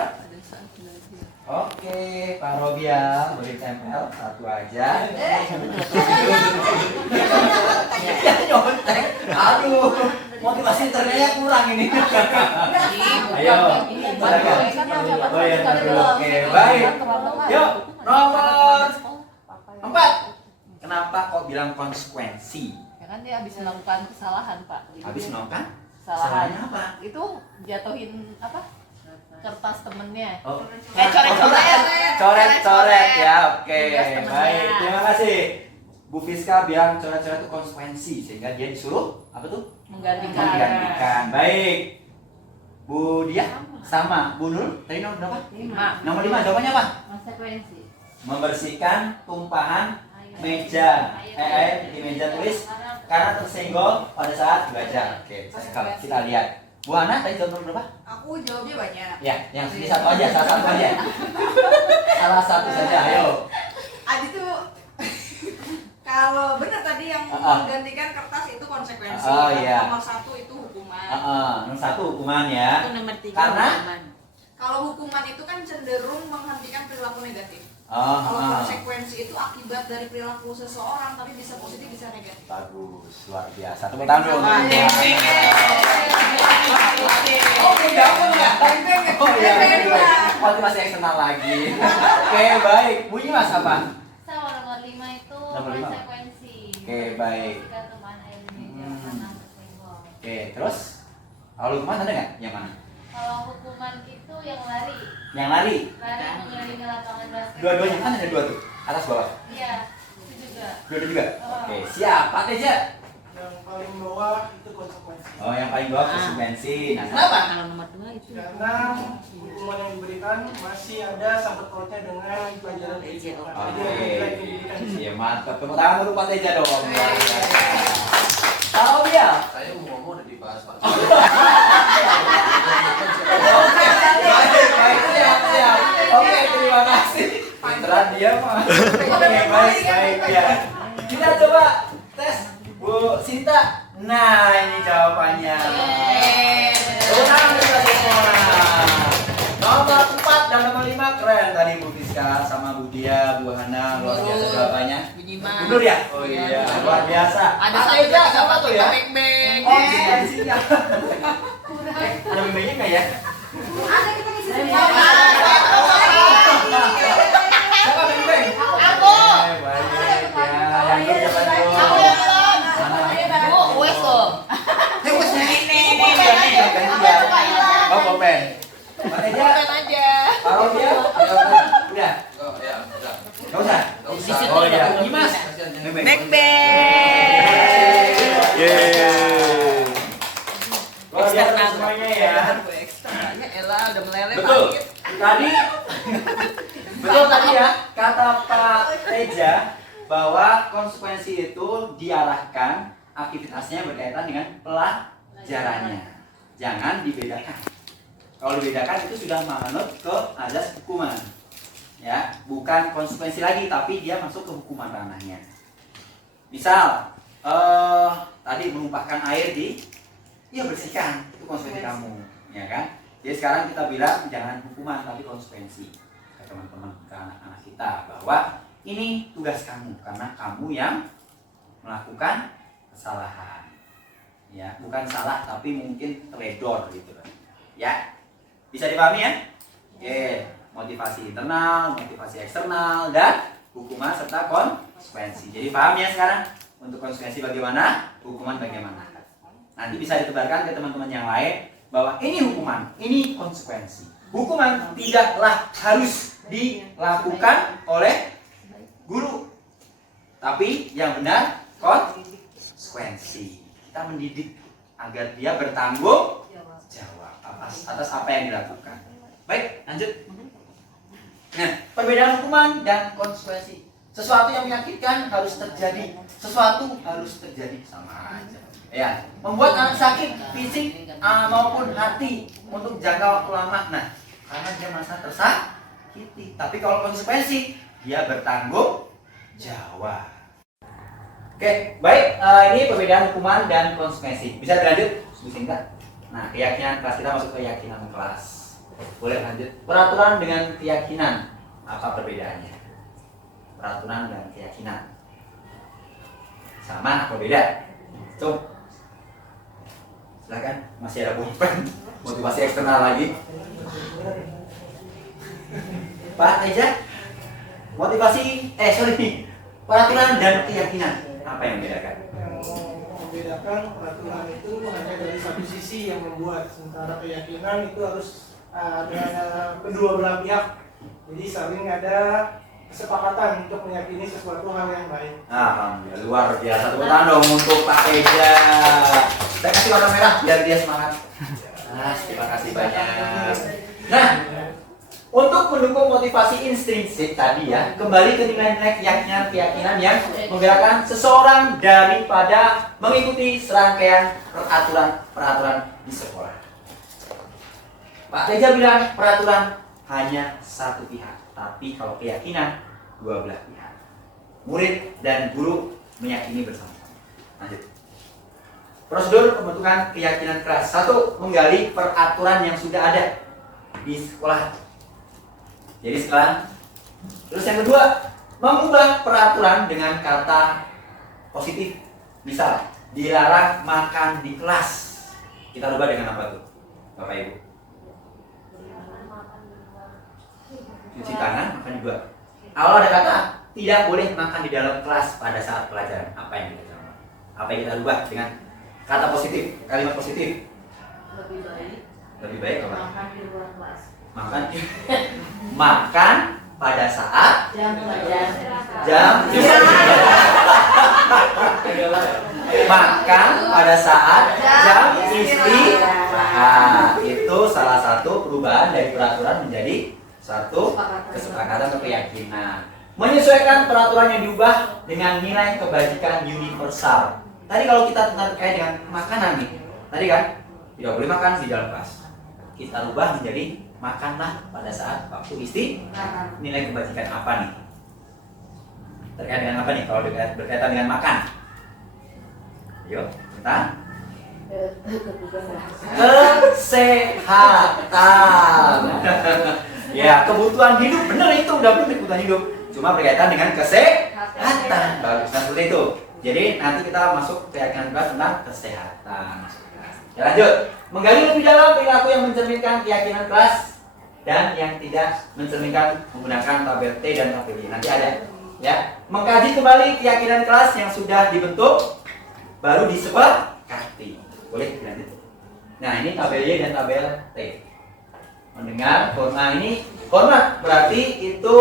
Oke, Pak Robial, boleh ditempel satu aja. Ya nyontek. Aduh, motivasi internetnya kurang ini. Ayo, silakan. Oh ya, oke, baik. Yuk, nomor 4. Kenapa kok bilang konsekuensi? Ya kan dia habis melakukan kesalahan, Pak. Habis melakukan? Kesalahan. Kesalahannya apa? Itu jatuhin apa? Kertas temennya. Oh, Coret-coret. coret ya, oke. Tugas temennya. Baik, terima kasih. Bu Fiska bilang coret-coret itu konsekuensi sehingga dia disuruh apa tuh? Menggantikan. Baik. Bu Dia sama. Bu Nur tadi nomor berapa? 5. Nomor 5 jawabannya apa? Konsekuensi. Membersihkan tumpahan meja air di meja tulis karena tersenggol pada saat belajar. Oke, cakep. Kita lihat. Bu Ana tadi jawab nomor berapa? Aku jawabnya banyak. Ya, yang ini satu aja, salah satu aja. Salah satu saja, ayo. Adi tuh kalau benar tadi yang menggantikan kertas itu konsekuensi. Oh, iya. Nomor 1 itu hukuman. Nomor 1 hukuman ya. Itu nomor 3. Karena? Kalau hukuman itu kan cenderung menghentikan perilaku negatif. Oh, Kalau konsekuensi itu akibat dari perilaku seseorang, tapi bisa positif bisa negatif. bagus, luar biasa. Tepuk tangan dulu. Wah, Oh, gampang ya? Oh iya, baik. Motivasi eksternal lagi. Oke, baik. Bunyi Mas apa? Sama nomor 5 itu Nomor 5. konsekuensi. Oke, baik. Membersihkan tumpahan air di meja karena tersenggol. Oke, terus? Kalau hukuman ada nggak? Yang mana? Kalau hukuman itu yang lari Yang lari? mengelilingi lapangan basket. Dua-duanya kan ada 2 tuh. Atas bawah. Iya, itu juga. Dua-dua juga? Oke, siap. Pak Teja. Yang paling bawah itu konsekuensi. Oh, yang paling bawah konsekuensi. Nah, kenapa? Kalau nomor 2 itu. Karena hukuman yang diberikan masih ada sangkut pautnya dengan pelajaran kehidupan. Jadi ada nilai pendidikan di situ. Iya, mantap. Tepuk tangan dulu Pak Teja dong. Luar biasa. Kalau dia? Saya mau ngomong udah dibahas Pak. Oke, baik, siap. Oke, terima kasih. Pinteran dia mah. Oke, baik ya. Kita coba tes Bu Sinta. Nah, ini jawabannya. Tepuk tangan untuk kita semua. Nomor 4 dan nomor 5 keren tadi Bu Fiska sama Bu Dia, Bu Hana, luar biasa jawabannya. Betul ya? Oh iya, luar biasa. Ada Pak satu Teja yang sama tuh ya? beng-beng. Oh, distansinya. Ada bimbingnya nggak ya? Ada kita ngisi semua. Siapa bimbing? Aku. Baik ya. Yang itu siapa tuh? Aku yang belum. Bu, wes loh. Oh, komen. Pak Teja, aja. Pak Rodia, udah. Oh ya, udah. Nggak usah. Nggak usah. Oh iya. Dimas. Yeay. Luar biasa semuanya ya. Ya elah udah meleleh Betul. pahit. Tadi betul tadi ya kata Pak Teja bahwa konsekuensi itu diarahkan aktivitasnya berkaitan dengan pelajarannya. Jangan dibedakan. Kalau dibedakan itu sudah menganut ke azas hukuman. Ya, bukan konsekuensi lagi tapi dia masuk ke hukuman ranahnya. Misal tadi menumpahkan air di bersihkan, itu konsekuensi kamu, ya kan? Jadi sekarang kita bilang jangan hukuman tapi konsekuensi ke teman-teman, ke anak-anak kita bahwa ini tugas kamu karena kamu yang melakukan kesalahan. Ya, bukan salah tapi mungkin teledor gitu kan. Ya. Bisa dipahami ya? Oke, motivasi internal, motivasi eksternal dan hukuman serta konsekuensi. Jadi paham ya sekarang untuk konsekuensi bagaimana, hukuman bagaimana. Nanti bisa ditebarkan ke teman-teman yang lain bahwa ini hukuman, ini konsekuensi. Hukuman tidaklah harus dilakukan oleh guru, tapi yang benar konsekuensi. Kita mendidik agar dia bertanggung jawab atas apa yang dilakukan. Baik, lanjut. Nah, perbedaan hukuman dan konsekuensi. Sesuatu yang menyakitkan harus terjadi, sesuatu harus terjadi sama aja. Ya, membuat anak sakit fisik maupun hati untuk jangka waktu lama. Nah, karena dia merasa tersakiti. Tapi kalau konsekuensi, dia bertanggung jawab. Oke, baik. Ini perbedaan hukuman dan konsekuensi. Bisa dilanjut? Singkat. Nah, keyakinan kelas, kita masuk ke keyakinan kelas. Boleh lanjut. Peraturan dengan keyakinan, apa perbedaannya? Peraturan dan keyakinan sama atau beda? Coba. Silakan, masih ada pulpen. Motivasi eksternal lagi. Pak Teja, motivasi, peraturan dan keyakinan, apa yang membedakan? Membedakan peraturan itu hanya dari satu sisi yang membuat, sementara keyakinan itu harus ada kedua belah pihak. Jadi saling ada kesepakatan untuk meyakini sesuatu hal yang baik. Alhamdulillah, luar biasa. Tepuk tangan dong untuk Pak Teja. Saya kasih warna merah biar dia semangat. Terima kasih banyak. Nah, untuk mendukung motivasi intrinsik tadi ya, kembali ke nilai-nilai keyakinan yang membedakan seseorang daripada mengikuti serangkaian peraturan di sekolah. Pak Teja bilang peraturan hanya satu pihak, tapi kalau keyakinan dua belah pihak. Murid dan guru meyakini bersama-sama. Lanjut. Prosedur pembentukan keyakinan kelas. 1. Menggali peraturan yang sudah ada di sekolah. Jadi sekarang, terus yang kedua, mengubah peraturan dengan kata positif. Misal, dilarang makan di kelas. Kita ubah dengan apa tuh, Bapak Ibu? Cuci tangan, makan juga. Kalau ada kata tidak boleh makan di dalam kelas pada saat pelajaran, apa yang kita ubah? Apa yang kita ubah dengan kata positif, kalimat positif? Lebih baik apa? Makan di luar kelas. Makan pada saat Jam makan pada saat jam istirahat. Itu salah satu perubahan dari peraturan menjadi satu kesepakatan atau keyakinan. Menyesuaikan peraturan yang diubah dengan nilai kebajikan universal. Tadi kalau kita terkait dengan makanan nih, tadi kan tidak boleh makan di dalam kelas. Kita ubah menjadi makanlah pada saat waktu istirahat. Nilai kebajikan apa nih? Terkait dengan apa nih kalau berkaitan dengan makan? Yuk, kita kesehatan. Ya, kebutuhan hidup, benar itu udah benar kebutuhan hidup. Cuma berkaitan dengan kesehatan. Bagus, nah seperti itu. Jadi nanti kita masuk keyakinan kelas tentang kesehatan. Ya, lanjut. Menggali lebih dalam perilaku yang mencerminkan keyakinan kelas dan yang tidak mencerminkan menggunakan tabel T dan tabel Y. Nanti ada. Ya, mengkaji kembali keyakinan kelas yang sudah dibentuk baru disepakati. Boleh lanjut. Nah, ini tabel Y dan tabel T. Mendengar, hormat ini hormat berarti itu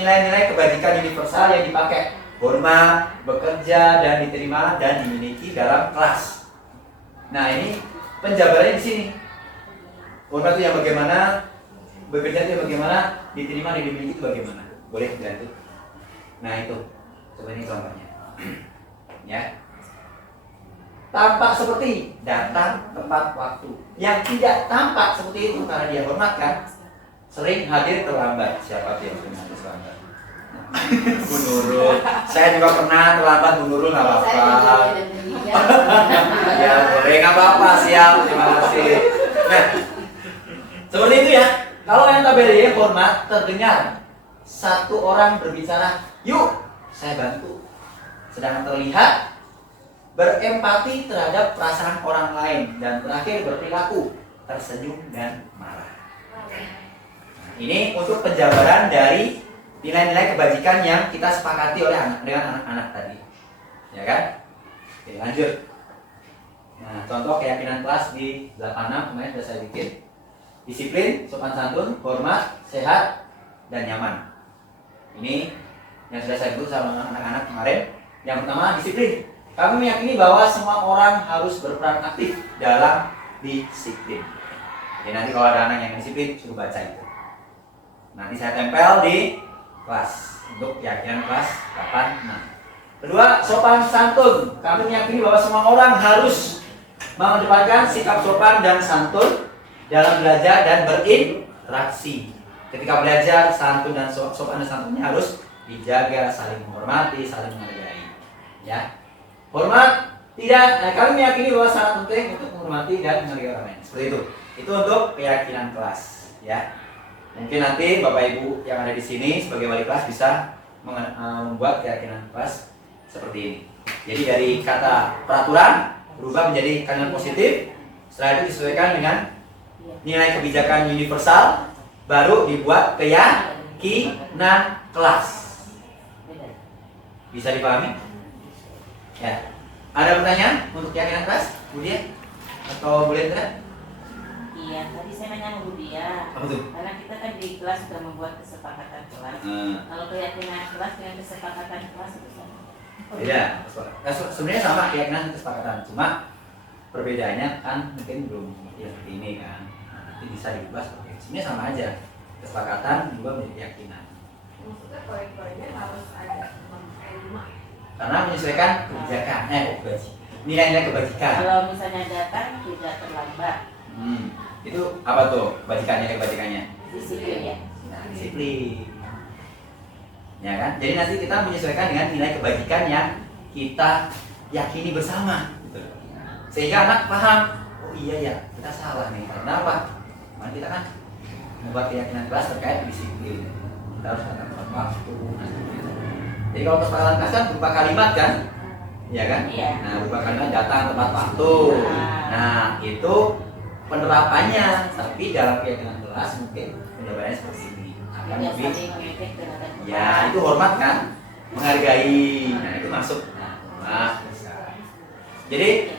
nilai-nilai kebajikan universal yang dipakai. Hormat, bekerja dan diterima dan dimiliki dalam kelas. Nah, ini penjabarannya di sini. Hormat itu yang bagaimana, bekerja itu yang bagaimana, diterima dan dimiliki itu bagaimana. Boleh dilanjut. Nah, itu coba ini contohnya. Ya. Tampak seperti datang tepat waktu. Yang tidak tampak seperti itu karena dia hormat kan, sering hadir terlambat. Siapa yang sering hadir terlambat? Menurut saya juga pernah terlambat, menurut nggak apa-apa. Ya boleh, nggak apa-apa, siap, terima kasih. Nah, seperti itu ya. Kalau yang tabel Y hormat terdengar satu orang berbicara, yuk saya bantu. Sedang terlihat berempati terhadap perasaan orang lain dan terakhir berperilaku tersenyum dan marah. Nah, ini untuk penjabaran dari nilai-nilai kebajikan yang kita sepakati oleh dengan anak-anak tadi, ya kan? Oke, lanjut. Nah, contoh keyakinan kelas di 86 kemarin sudah saya bikin. Disiplin, sopan santun, hormat, sehat, dan nyaman. Ini yang sudah saya sebut sama anak-anak kemarin. Yang pertama, disiplin. Kami meyakini bahwa semua orang harus berperan aktif dalam disiplin. Jadi nanti kalau ada anak yang disiplin, suruh baca itu. Nanti saya tempel di kelas untuk keyakinan kelas 86. Kedua, sopan santun. Kami meyakini bahwa semua orang harus mengedepankan sikap sopan dan santun dalam belajar dan berinteraksi. Ketika belajar, santun dan sopan dan santunnya harus dijaga, saling menghormati, saling menghargai. Ya, hormat tidak. Kami meyakini bahwa sangat penting untuk menghormati dan menghargai orang lain. Seperti itu. Itu untuk keyakinan kelas. Ya. Mungkin nanti Bapak Ibu yang ada di sini sebagai wali kelas bisa membuat keyakinan kelas seperti ini. Jadi dari kata peraturan berubah menjadi kalimat positif. Setelah itu disesuaikan dengan nilai kebijakan universal, baru dibuat keyakinan kelas. Bisa dipahami? Ya. Ada pertanyaan untuk keyakinan kelas, Bu Dia? Atau Bu Lendra? Iya, tadi saya nanya sama Bu Dia. Apa tuh? Karena kita kan di kelas sudah membuat kesepakatan kelas. Kalau keyakinan kelas dengan kesepakatan kelas itu sama. Beda. Sebenarnya sama keyakinan kesepakatan, cuma perbedaannya kan mungkin belum seperti ini kan. Nah, nanti bisa diubah seperti itu. Sebenarnya sama aja. Kesepakatan juga menjadi keyakinan. Maksudnya poin-poinnya harus ada 5. Karena menyesuaikan kebijakan, nilai-nilai kebajikan. Kalau misalnya datang tidak terlambat. Itu apa tuh kebajikannya, kebajikannya? Disiplin ya. Nah, disiplin. Ya kan? Jadi nanti kita menyesuaikan dengan nilai kebajikan yang kita yakini bersama. Sehingga anak paham, oh iya ya, kita salah nih. Karena apa? Karena kita kan membuat keyakinan kelas terkait disiplin. Kita harus datang tepat waktu. Jadi kalau kesepakatan kelas kan berupa kalimat kan? Iya kan? Iya. Nah, berupa kalimat datang tepat waktu. Nah, itu penerapannya, tapi dalam keyakinan kelas mungkin penjabarannya seperti ini. Akan lebih, ya itu hormat kan, menghargai. Nah itu masuk. Nah, jadi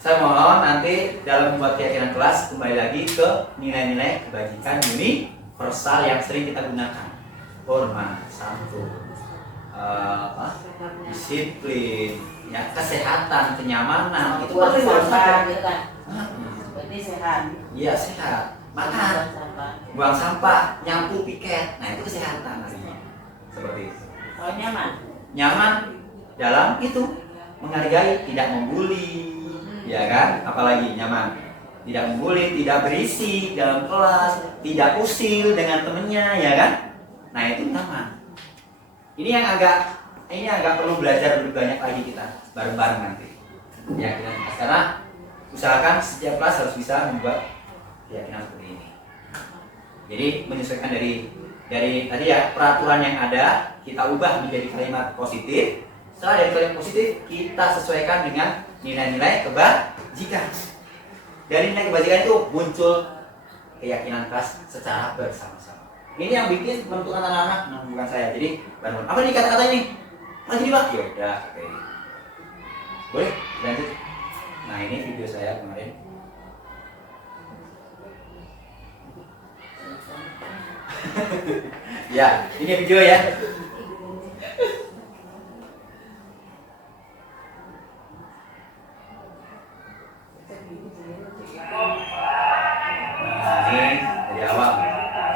saya mohon nanti dalam membuat keyakinan kelas kembali lagi ke nilai-nilai kebajikan universal yang sering kita gunakan. Hormat, santun, disiplin, ya kesehatan, kenyamanan. Itu buang pasti harus sampah ada. gitu kan. Berarti sehat. Iya sehat. Makan, buang sampah, nyapu piket. Nah itu kesehatan nantinya. Seperti itu. Kalau nyaman. Nyaman dalam itu menghargai, tidak membuli, ya kan? Apalagi nyaman, tidak membuli, tidak berisik dalam kelas, tidak usil dengan temennya, ya kan? Nah itu nyaman. Ini yang agak perlu belajar lebih banyak lagi kita bareng-bareng nanti. Ya kita karena usahakan setiap kelas harus bisa membuat keyakinan seperti ini. Jadi menyesuaikan dari tadi ya peraturan yang ada kita ubah menjadi kalimat positif. Setelah dari kalimat positif kita sesuaikan dengan nilai-nilai kebajikan. Dari nilai kebajikan itu muncul keyakinan keras secara bersama-sama. Ini yang bikin menentukan anak-anak, bukan saya. Jadi, apa nih kata-kata ini? Lagi Pak? Ya udah, oke. Boleh lanjut. Nah, ini video saya kemarin. Ya, ini video ya. Nah, ini dari awal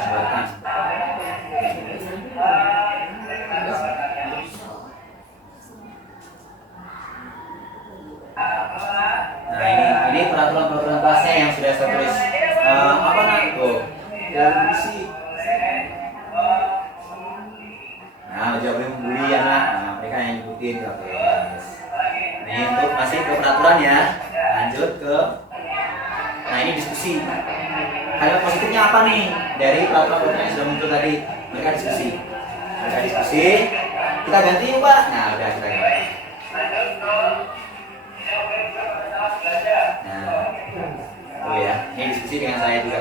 pembuatan. Nah, ini peraturan kelasnya yang sudah saya tulis. Apa nak tuh? Yang isi. Nah, jangan boleh membuli ya nak. Nah, mereka yang ngikutin guys. Ini untuk masih ke peraturan ya. Lanjut ke. Nah, ini diskusi. Hal positifnya apa nih dari peraturan yang sudah muncul tadi? Mereka diskusi. Kita ganti yuk Pak. Nah, udah kita ganti. Nah, oh ya, ini diskusi dengan saya juga.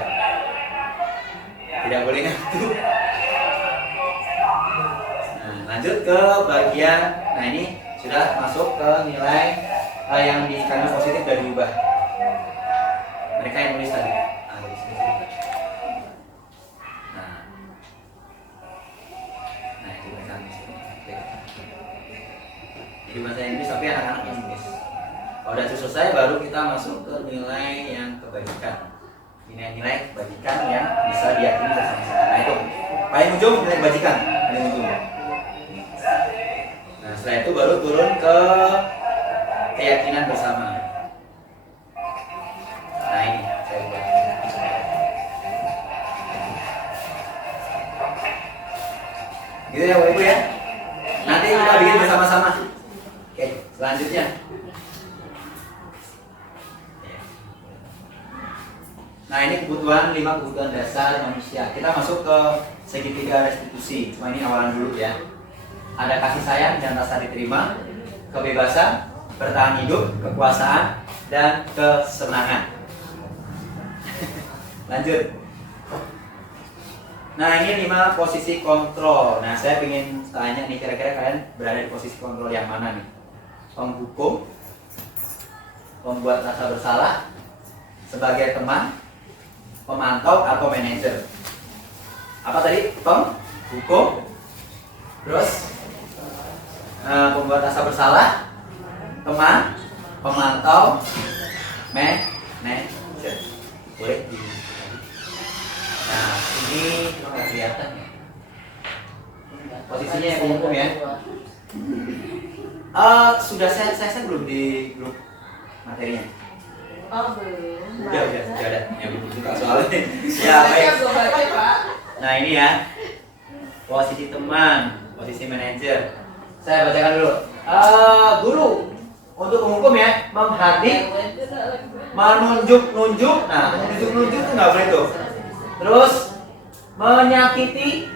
Tidak boleh ngantuk. Nah, lanjut ke bagian. Nah, ini sudah masuk ke nilai yang dikandung positif dan diubah. Mereka yang nulis tadi. Nah, itu mereka nulis. Jadi bahasa Inggris tapi anak-anak yang nulis. Kalau sudah selesai baru kita masuk ke nilai yang kebajikan. Nilai-nilai kebajikan yang bisa diyakini bersama-sama. Nah, itu paling ujung nilai kebajikan, paling ujung. Nah, setelah itu baru turun ke keyakinan bersama. Nah, ini saya buat. Gitu ya Bapak Ibu ya. Nanti kita bikin bersama-sama. Oke, selanjutnya. Nah, ini kebutuhan 5 kebutuhan dasar manusia. Kita masuk ke segitiga restitusi. Cuma ini awalan dulu ya. Ada kasih sayang dan rasa diterima, kebebasan, bertahan hidup, kekuasaan, dan kesenangan. Lanjut. Nah, ini 5 posisi kontrol. Nah, saya ingin tanya nih, kira-kira kalian berada di posisi kontrol yang mana nih? Penghukum, pembuat rasa bersalah, sebagai teman, pemantau, atau manajer. Apa tadi? Penghukum, terus pembuat rasa bersalah, teman, pemantau, manajer. Boleh? Nah, ini nggak kelihatan ya. Posisinya yang penghukum ya. Sudah saya belum di grup materinya. Oh, belum. Udah ada. Ya belum buka soalnya. Ya, baik. Nah, ini ya. Posisi teman, posisi manajer. Saya bacakan dulu. Guru untuk penghukum ya, menghadik, menunjuk-nunjuk. Nah, menunjuk-nunjuk itu nggak boleh tuh. Terus menyakiti,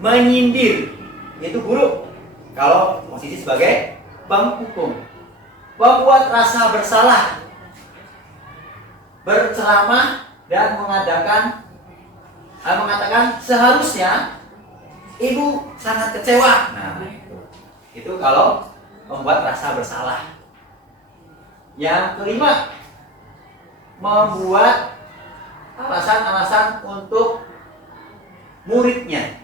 menyindir, itu guru. Kalau posisi sebagai penghukum. Pembuat rasa bersalah, berceramah dan mengatakan seharusnya ibu sangat kecewa. Nah, itu kalau membuat rasa bersalah. Yang kelima, membuat alasan-alasan untuk muridnya.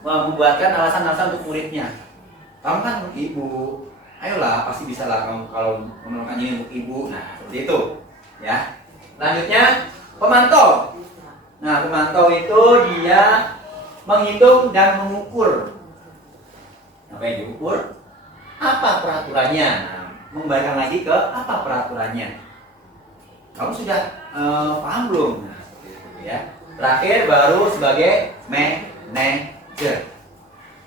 Membuatkan alasan-alasan untuk muridnya. Kamu kan untuk ibu, ayolah pasti bisa lah kamu kalau melakukan ini untuk ibu. Nah, seperti itu ya. Selanjutnya pemantau. Nah, pemantau itu dia menghitung dan mengukur. Apa yang diukur? Apa peraturannya? Nah, mengembalikan lagi ke apa peraturannya. Kamu sudah paham belum? Nah, seperti itu ya. Terakhir baru sebagai manajer.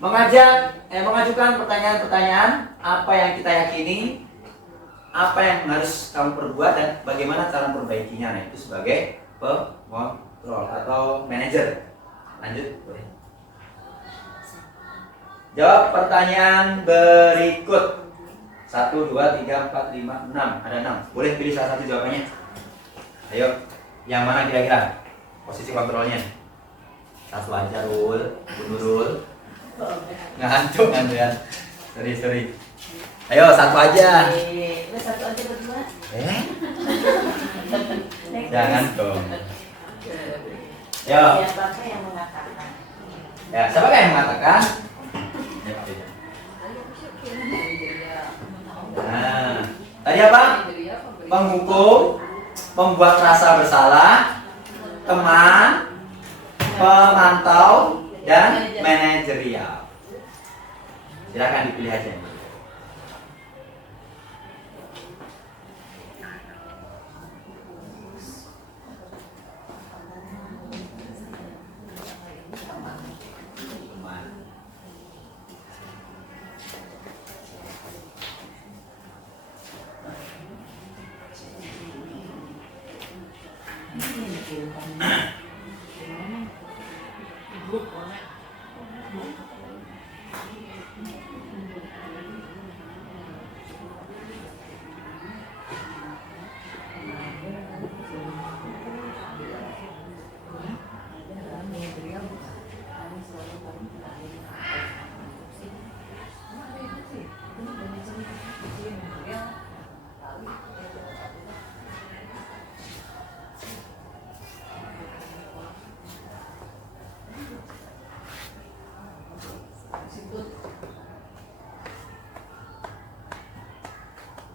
Mengajukan pertanyaan-pertanyaan apa yang kita yakini, apa yang harus kamu perbuat dan bagaimana cara memperbaikinya. Nah, itu sebagai pengontrol atau manajer. Lanjut, boleh. Jawab pertanyaan berikut. 1, 2, 3, 4, 5, 6. Ada 6. Boleh pilih salah satu jawabannya. Ayo, yang mana kira-kira posisi kontrolnya? Satu aja, Rul. Nurul. Ngantuk kan ya. Sorry. Ayo, satu aja. Satu aja berdua. Jangan dong. Yo. Siapa yang mengatakan? Ya, siapa yang mengatakan? Nah, tadi apa? Penghukum, membuat rasa bersalah, teman, pemantau, dan manajerial. Silakan dipilih aja.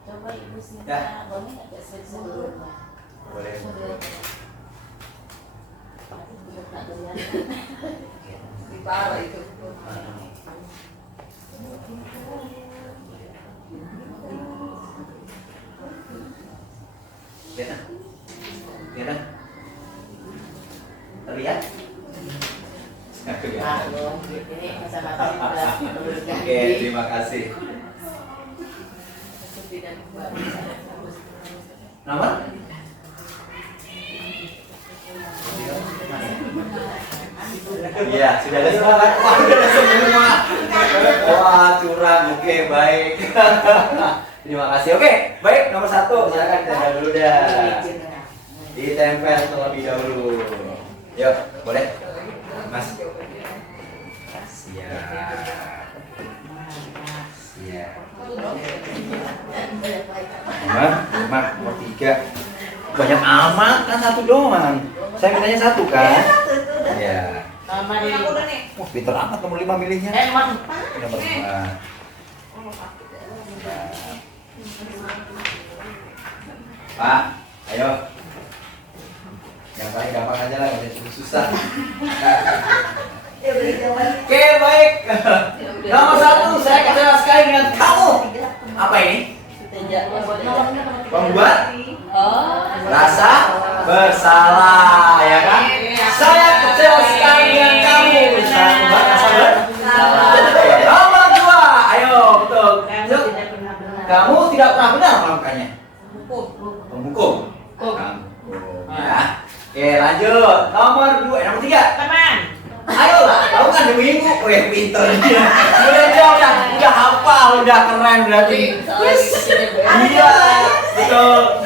Coba Ibu Sinta, boleh nggak sebelumnya? Boleh. Parah itu. Lihat. Terlihat? Ini masalah Oke, terima kasih. Nomor? Iya, sudah ada semua kan? Wah, sudah ada semua. Wah, curang. Oke, baik. Terima kasih. Oke, baik. Nomor 1, silakan ditempel dulu dah. Ditempel terlebih dahulu. Yuk, boleh? Mas. Siap. Siap. Nomor 3. Banyak amat kan, 1 doang. Saya mintanya 1 kan? Ya. Nomor Aku udah nih. Wah, pinter amat nomor 5 milihnya. nomor 4. Nomor 4. Pak, ayo. Yang paling gampang aja lah, nggak usah cukup susah. Oke, baik. Nomor 1, saya kecewa sekali dengan kamu. Apa ini? Membuat rasa bersalah, ya kan? Saya kecewa sekali dengan kamu. Bisa membuat rasa bersalah. Nomor 2, ayo, betul. Yuk. Kamu tidak pernah benar melakukannya. Menghukum. Ya. Oke, lanjut. Nomor 2, nomor 3. Teman. Ayo lah, kamu kan demi ibu. Wih, pinter dia. Udah hafal, udah keren berarti. Iya, betul.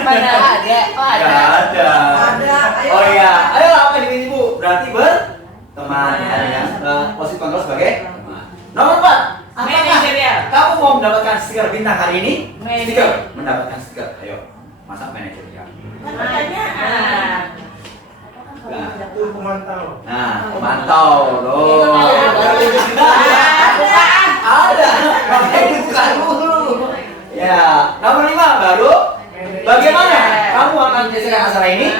Mana ada? Oh, Gak ada. Oh iya, ayo apa demi ibu? Berarti berteman ya. Posisi kontrol sebagai teman. Nomor 4. Manajerial. Kamu mau mendapatkan stiker bintang hari ini? Manajer. Mendapatkan stiker. Ayo, masak manajerial. Pertanyaan. Itu pemantau. Nah, pemantau loh. Ada. Makanya dibuka dulu. Ya, nomor 5 baru. Bagaimana kamu akan menyelesaikan masalah ini?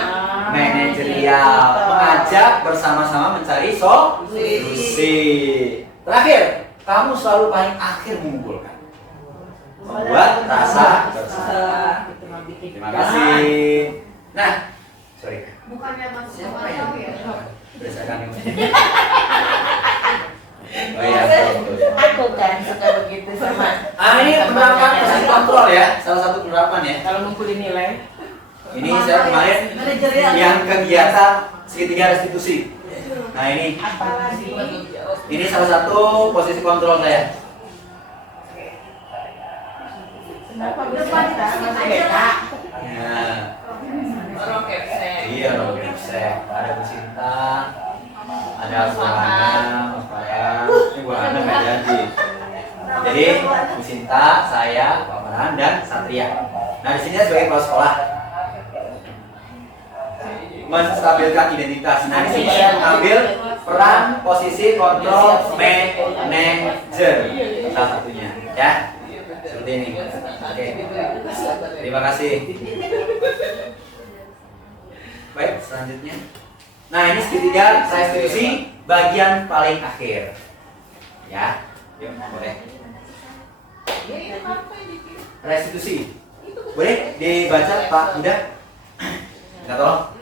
Manajerial, mengajak bersama-sama mencari solusi. Terakhir, kamu selalu paling akhir mengumpulkan. Membuat rasa bersalah. Terima kasih. Nah, sorry. Bukannya masuk pemantau ya? Berdasarkan ini. Oh iya, betul. Aku kan suka begitu sama. Ini penerapan posisi kontrol ya, salah satu penerapan ya. Kalau ngumpulin nilai. Ini saya kemarin yang kegiatan segitiga restitusi. Nah ini salah satu posisi kontrol saya. Kenapa bisa masih beda? Nah, Orang kepsek. iya dong, Sek. Ada Bu Sinta, ada Bu Hana, Mas Farhan. Ini Bu Hana nggak jadi. Jadi Bu Sinta, saya, Pak Farhan, dan Satria. Nah di sini sebagai kepala sekolah menstabilkan identitas. Nah di sini saya mengambil peran posisi kontrol manager salah satunya, ya seperti ini. Oke, terima kasih. Baik, selanjutnya. Nah ini segitiga restitusi bagian paling akhir, ya. Yuk, boleh. Restitusi, boleh dibaca Pak Buddha? Minta tolong.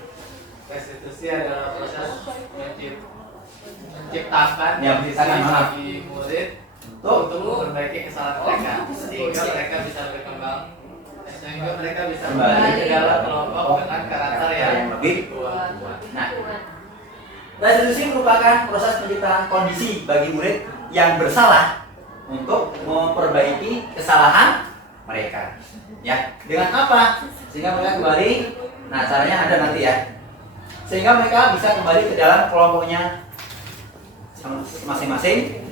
Restitusi adalah proses menciptakan Ya, menciptakan kondisi maaf. bagi murid Tuh. untuk memperbaiki kesalahan mereka sehingga mereka bisa berkembang, sehingga mereka bisa Kembali kembali ke dalam kelompok dengan karakter yang lebih kuat. Nah, restitusi merupakan proses penciptaan kondisi bagi murid yang bersalah untuk memperbaiki kesalahan mereka. Ya, dengan apa? Sehingga mereka kembali. Nah, caranya ada nanti ya. Sehingga mereka bisa kembali ke dalam kelompoknya masing-masing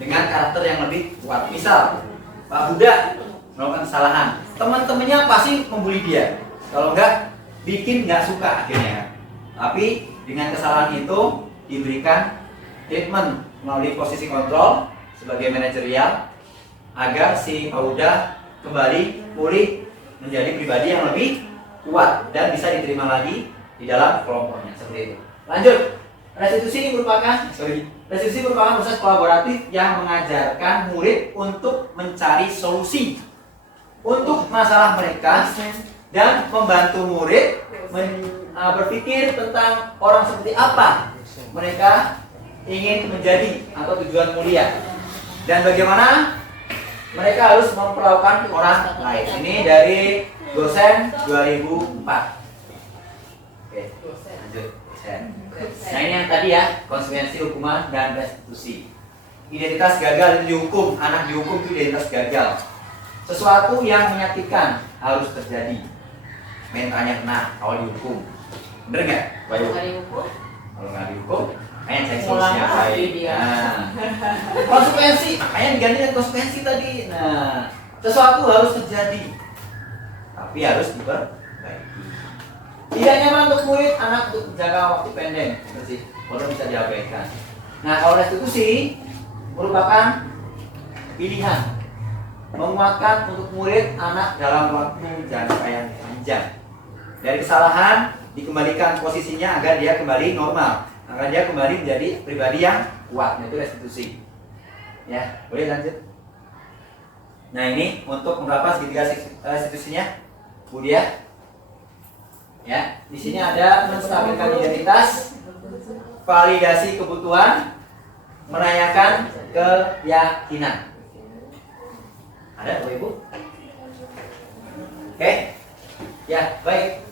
dengan karakter yang lebih kuat. Misal, Pak Buddha melakukan kesalahan, teman-temannya pasti membuli dia. Kalau enggak, bikin nggak suka akhirnya. Tapi dengan kesalahan itu diberikan treatment melalui posisi kontrol sebagai manajerial agar si Pak Buddha kembali pulih menjadi pribadi yang lebih kuat dan bisa diterima lagi di dalam kelompoknya, seperti itu. Lanjut, restitusi merupakan proses kolaboratif yang mengajarkan murid untuk mencari solusi untuk masalah mereka dan membantu murid berpikir tentang orang seperti apa mereka ingin menjadi atau tujuan mulia dan bagaimana mereka harus memperlakukan orang lain. Ini dari dosen 2004. Oke, lanjut. Nah ini yang tadi ya, konsekuensi hukuman dan restitusi. Identitas gagal dihukum, anak dihukum itu identitas gagal. Sesuatu yang menyakitkan harus terjadi. Mentalnya kena kalau dihukum. Bener nggak, Bayu? Kalau nggak dihukum, makanya cari solusi yang baik. Nah, konsekuensi, makanya diganti dengan konsekuensi tadi. Nah, sesuatu harus terjadi, tapi harus diperbaiki. Tidak nyaman untuk murid, anak untuk jangka waktu pendek, kalau bisa diabaikan. Nah, kalau restitusi merupakan pilihan menguatkan untuk murid anak dalam waktu jangka yang panjang. Dari kesalahan dikembalikan posisinya agar dia kembali normal, agar dia kembali menjadi pribadi yang kuat, yaitu restitusi. Ya, boleh lanjut. Nah ini untuk menerapkan segitiga restitusinya, Bu Dia. Ya, di sini ada menstabilkan identitas, validasi kebutuhan, menanyakan keyakinan. Ada Bapak Ibu? Oke, ya baik.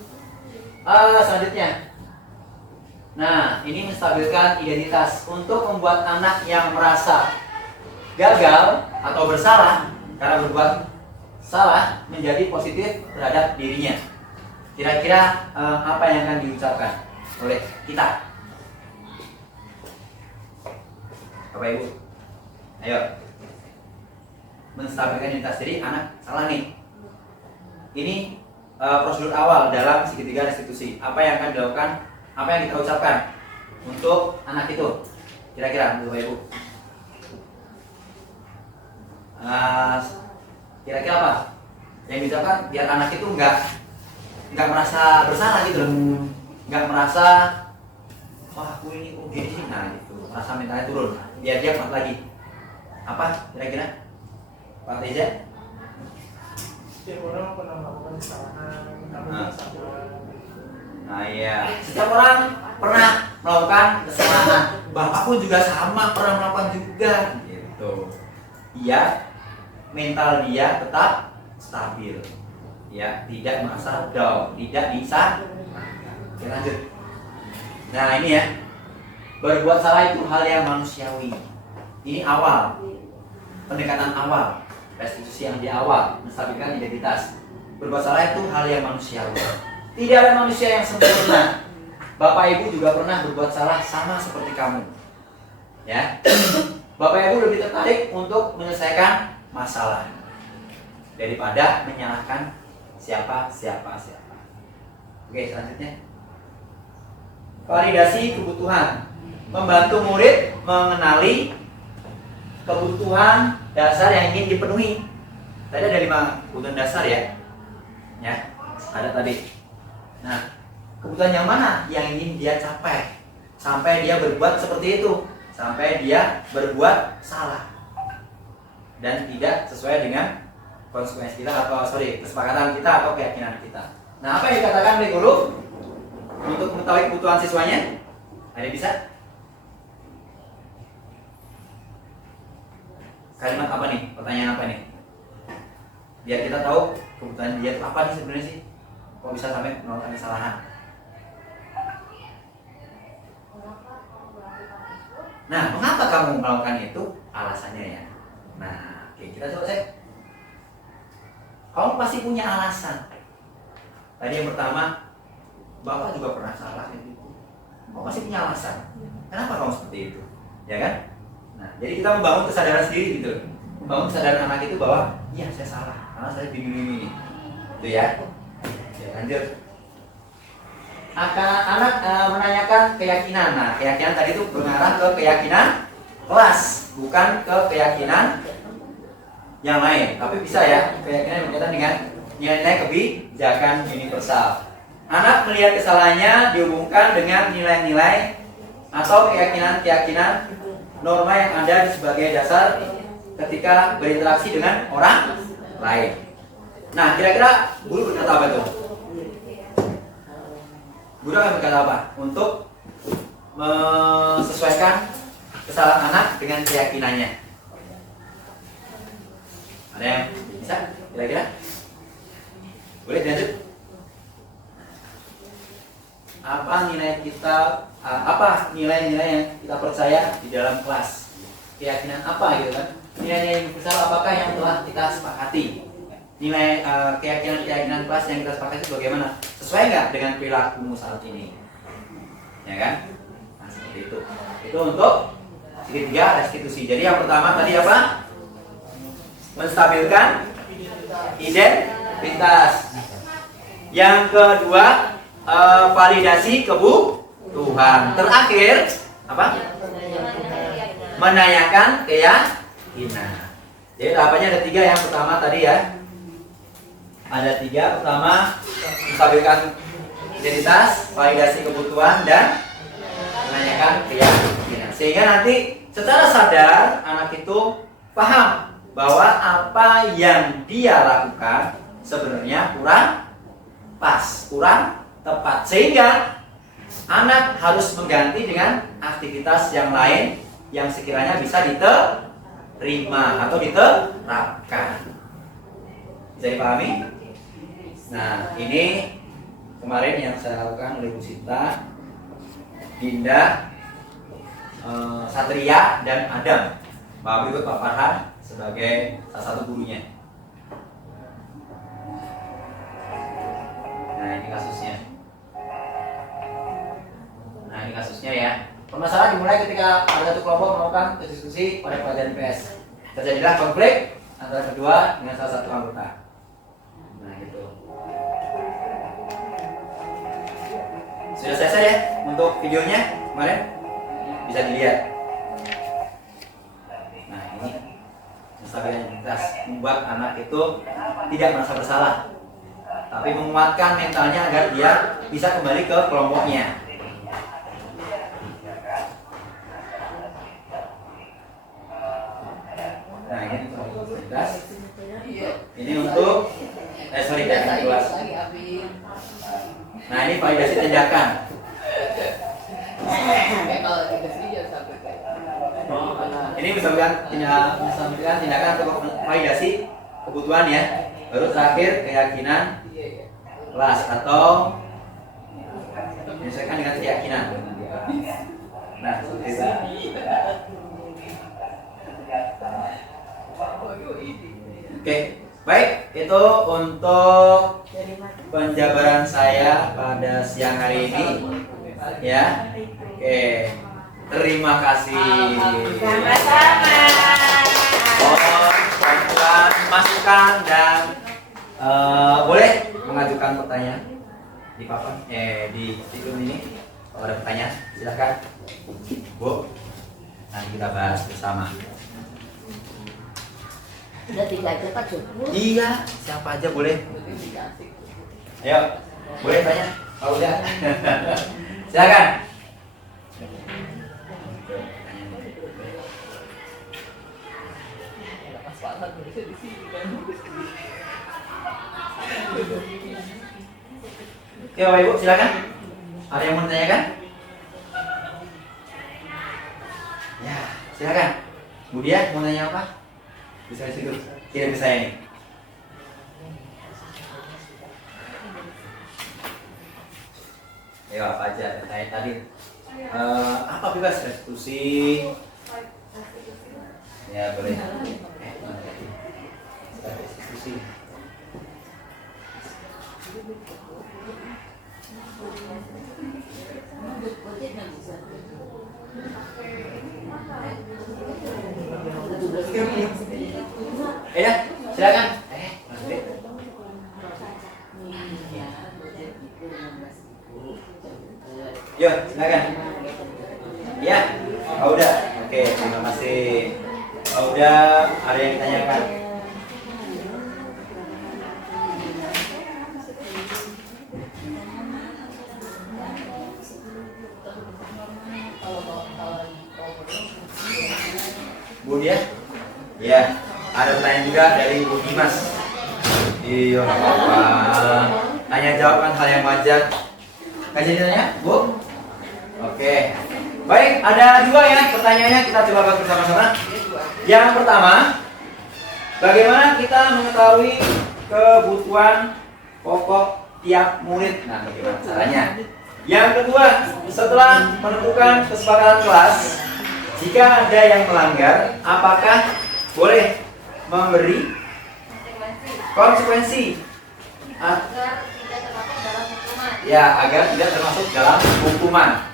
Selanjutnya, nah ini menstabilkan identitas untuk membuat anak yang merasa gagal atau bersalah karena berbuat salah menjadi positif terhadap dirinya. Kira-kira apa yang akan diucapkan oleh kita? Bapak Ibu, ayo. Menstabilkan identitas, jadi anak salah nih. Ini prosedur awal dalam segitiga restitusi. Apa yang akan dilakukan? Apa yang kita ucapkan untuk anak itu? Kira-kira, Bapak Ibu. Kira-kira apa yang diucapkan biar anak itu nggak merasa bersalah gitu loh, nggak merasa wah aku ini kok gini sih, nah gitu, merasa mentalnya turun, biar dia kuat lagi. Apa kira-kira Pak Reza? Setiap orang pernah melakukan kesalahan, kamu sabar. Nah iya, setiap orang pernah melakukan kesalahan. Bapak pun juga sama, pernah melakukan juga. Gitu. Iya, mental dia tetap stabil. Ya, tidak merasa down, tidak bisa. Oke, lanjut. Nah ini ya, berbuat salah itu hal yang manusiawi. Ini awal, pendekatan awal. restitusi yang di awal, menstabilkan identitas. Berbuat salah itu hal yang manusiawi. Tidak ada manusia yang sempurna. Bapak Ibu juga pernah berbuat salah sama seperti kamu. Ya. Bapak Ibu lebih tertarik untuk menyelesaikan masalah daripada menyalahkan siapa. Oke, selanjutnya. Validasi kebutuhan. Membantu murid mengenali kebutuhan dasar yang ingin dipenuhi. Tadi ada 5 kebutuhan dasar ya. Ya, ada tadi. Nah, kebutuhan yang mana yang ingin dia capai sampai dia berbuat seperti itu, sampai dia berbuat salah dan tidak sesuai dengan konsekuensi kita atau kesepakatan kita atau keyakinan kita. Nah, apa yang dikatakan oleh guru untuk mengetahui kebutuhan siswanya? Ada bisa? Kalimat apa nih? Pertanyaan apa nih? Biar kita tahu kebutuhan dia itu apa nih sebenarnya sih? Kok bisa sampai melakukan kesalahan? Nah, mengapa kamu melakukan itu? Alasannya ya. Nah, oke, kita coba cek. Kamu pasti punya alasan. Tadi yang pertama, Bapak juga pernah salah gitu. Kamu pasti punya alasan. Kenapa kamu seperti itu? Ya kan? Nah, jadi kita membangun kesadaran sendiri gitu. Membangun kesadaran anak itu bahwa iya saya salah karena saya begini. Itu ya. Ya, lanjut. Anak menanyakan keyakinan. Nah, keyakinan tadi itu mengarah ke keyakinan kelas, bukan ke keyakinan yang lain. Tapi bisa ya, keyakinan yang berkaitan dengan nilai-nilai kebijakan universal. Anak melihat kesalahannya dihubungkan dengan nilai-nilai atau keyakinan-keyakinan norma yang ada sebagai dasar ketika berinteraksi dengan orang lain. Nah, kira-kira guru berkata apa tuh? Guru akan berkata apa? Untuk menyesuaikan kesalahan anak dengan keyakinannya. Ada yang bisa? Kira-kira? Boleh dilanjut? Apa nilai-nilai yang kita percaya di dalam kelas? Keyakinan apa gitu kan? Nilai-nilai universal apakah yang telah kita sepakati? Nilai keyakinan kelas yang kita sepakati bagaimana? Sesuai nggak dengan perilakumu saat ini? Ya kan? Nah, seperti itu. Itu untuk segitiga restitusi. Jadi yang pertama tadi apa? Menstabilkan identitas. Yang kedua, validasi kebutuhan. Terakhir apa? Menanyakan keyakinan. Jadi tahapannya ada 3. Yang pertama tadi ya, ada 3. Pertama, menstabilkan identitas, validasi kebutuhan, dan menanyakan keyakinan. Sehingga nanti secara sadar anak itu paham bahwa apa yang dia lakukan sebenarnya kurang pas, kurang tepat, sehingga anak harus mengganti dengan aktivitas yang lain yang sekiranya bisa diterima atau diterapkan. Bisa dipahami? Nah, ini kemarin yang saya lakukan oleh Bu Sinta, Dinda, Satria, dan Adam. Berikut Pak Farhan sebagai salah satu gurunya. Nah, ini kasusnya ya. Permasalahan dimulai ketika ada satu kelompok melakukan diskusi pada pelajaran IPS. Terjadilah konflik antara kedua dengan salah satu anggota. Nah, gitu. Sudah selesai ya untuk videonya kemarin? Bisa dilihat. Nah, ini stabilitas membuat anak itu tidak merasa bersalah, tapi menguatkan mentalnya agar dia bisa kembali ke kelompoknya. Nah, ini untuk stabilitas. Ini untuk kelas. Nah, ini validasi tindakan. Ini misalkan tindakan untuk validasi kebutuhan ya. Baru terakhir keyakinan kelas atau menyesuaikan dengan keyakinan. Nah, seperti itu. Oke, baik, itu untuk penjabaran saya pada siang hari ini. Ya, oke, terima kasih. Sama-sama. Mohon bantuan, masukan dan boleh mengajukan pertanyaan di papan, di Zoom ini. Kalau ada pertanyaan, silakan, Bu. Nanti kita bahas bersama. Udah 3 aja Pak cukup. Iya, siapa aja boleh. Ayo, boleh tanya. Kalau udah, silakan. Oke, Bapak Ibu, silakan. Ada yang mau ditanyakan? Ya, silakan. Bu Dia mau nanya apa? Bisa di situ. Kirim ke saya nih. Ya, apa aja tanya tadi? Apa bebas restitusi? Ya, boleh. Restitusi. Ya, silakan. Yo, silakan. Ya, udah. Oke, terima kasih. Udah, ada yang ditanyakan? Bu Dia? Ya, ada pertanyaan juga dari Bu Dimas. Iya, nggak apa-apa. Tanya jawab kan hal yang wajar. Kasih tanya, Bu? Oke. Baik, ada 2 ya pertanyaannya, kita coba bahas bersama-sama. Yang pertama, bagaimana kita mengetahui kebutuhan pokok tiap murid? Nah, bagaimana caranya? Yang kedua, setelah menentukan kesepakatan kelas, jika ada yang melanggar, apakah boleh memberi konsekuensi? Ya, agar tidak termasuk dalam hukuman.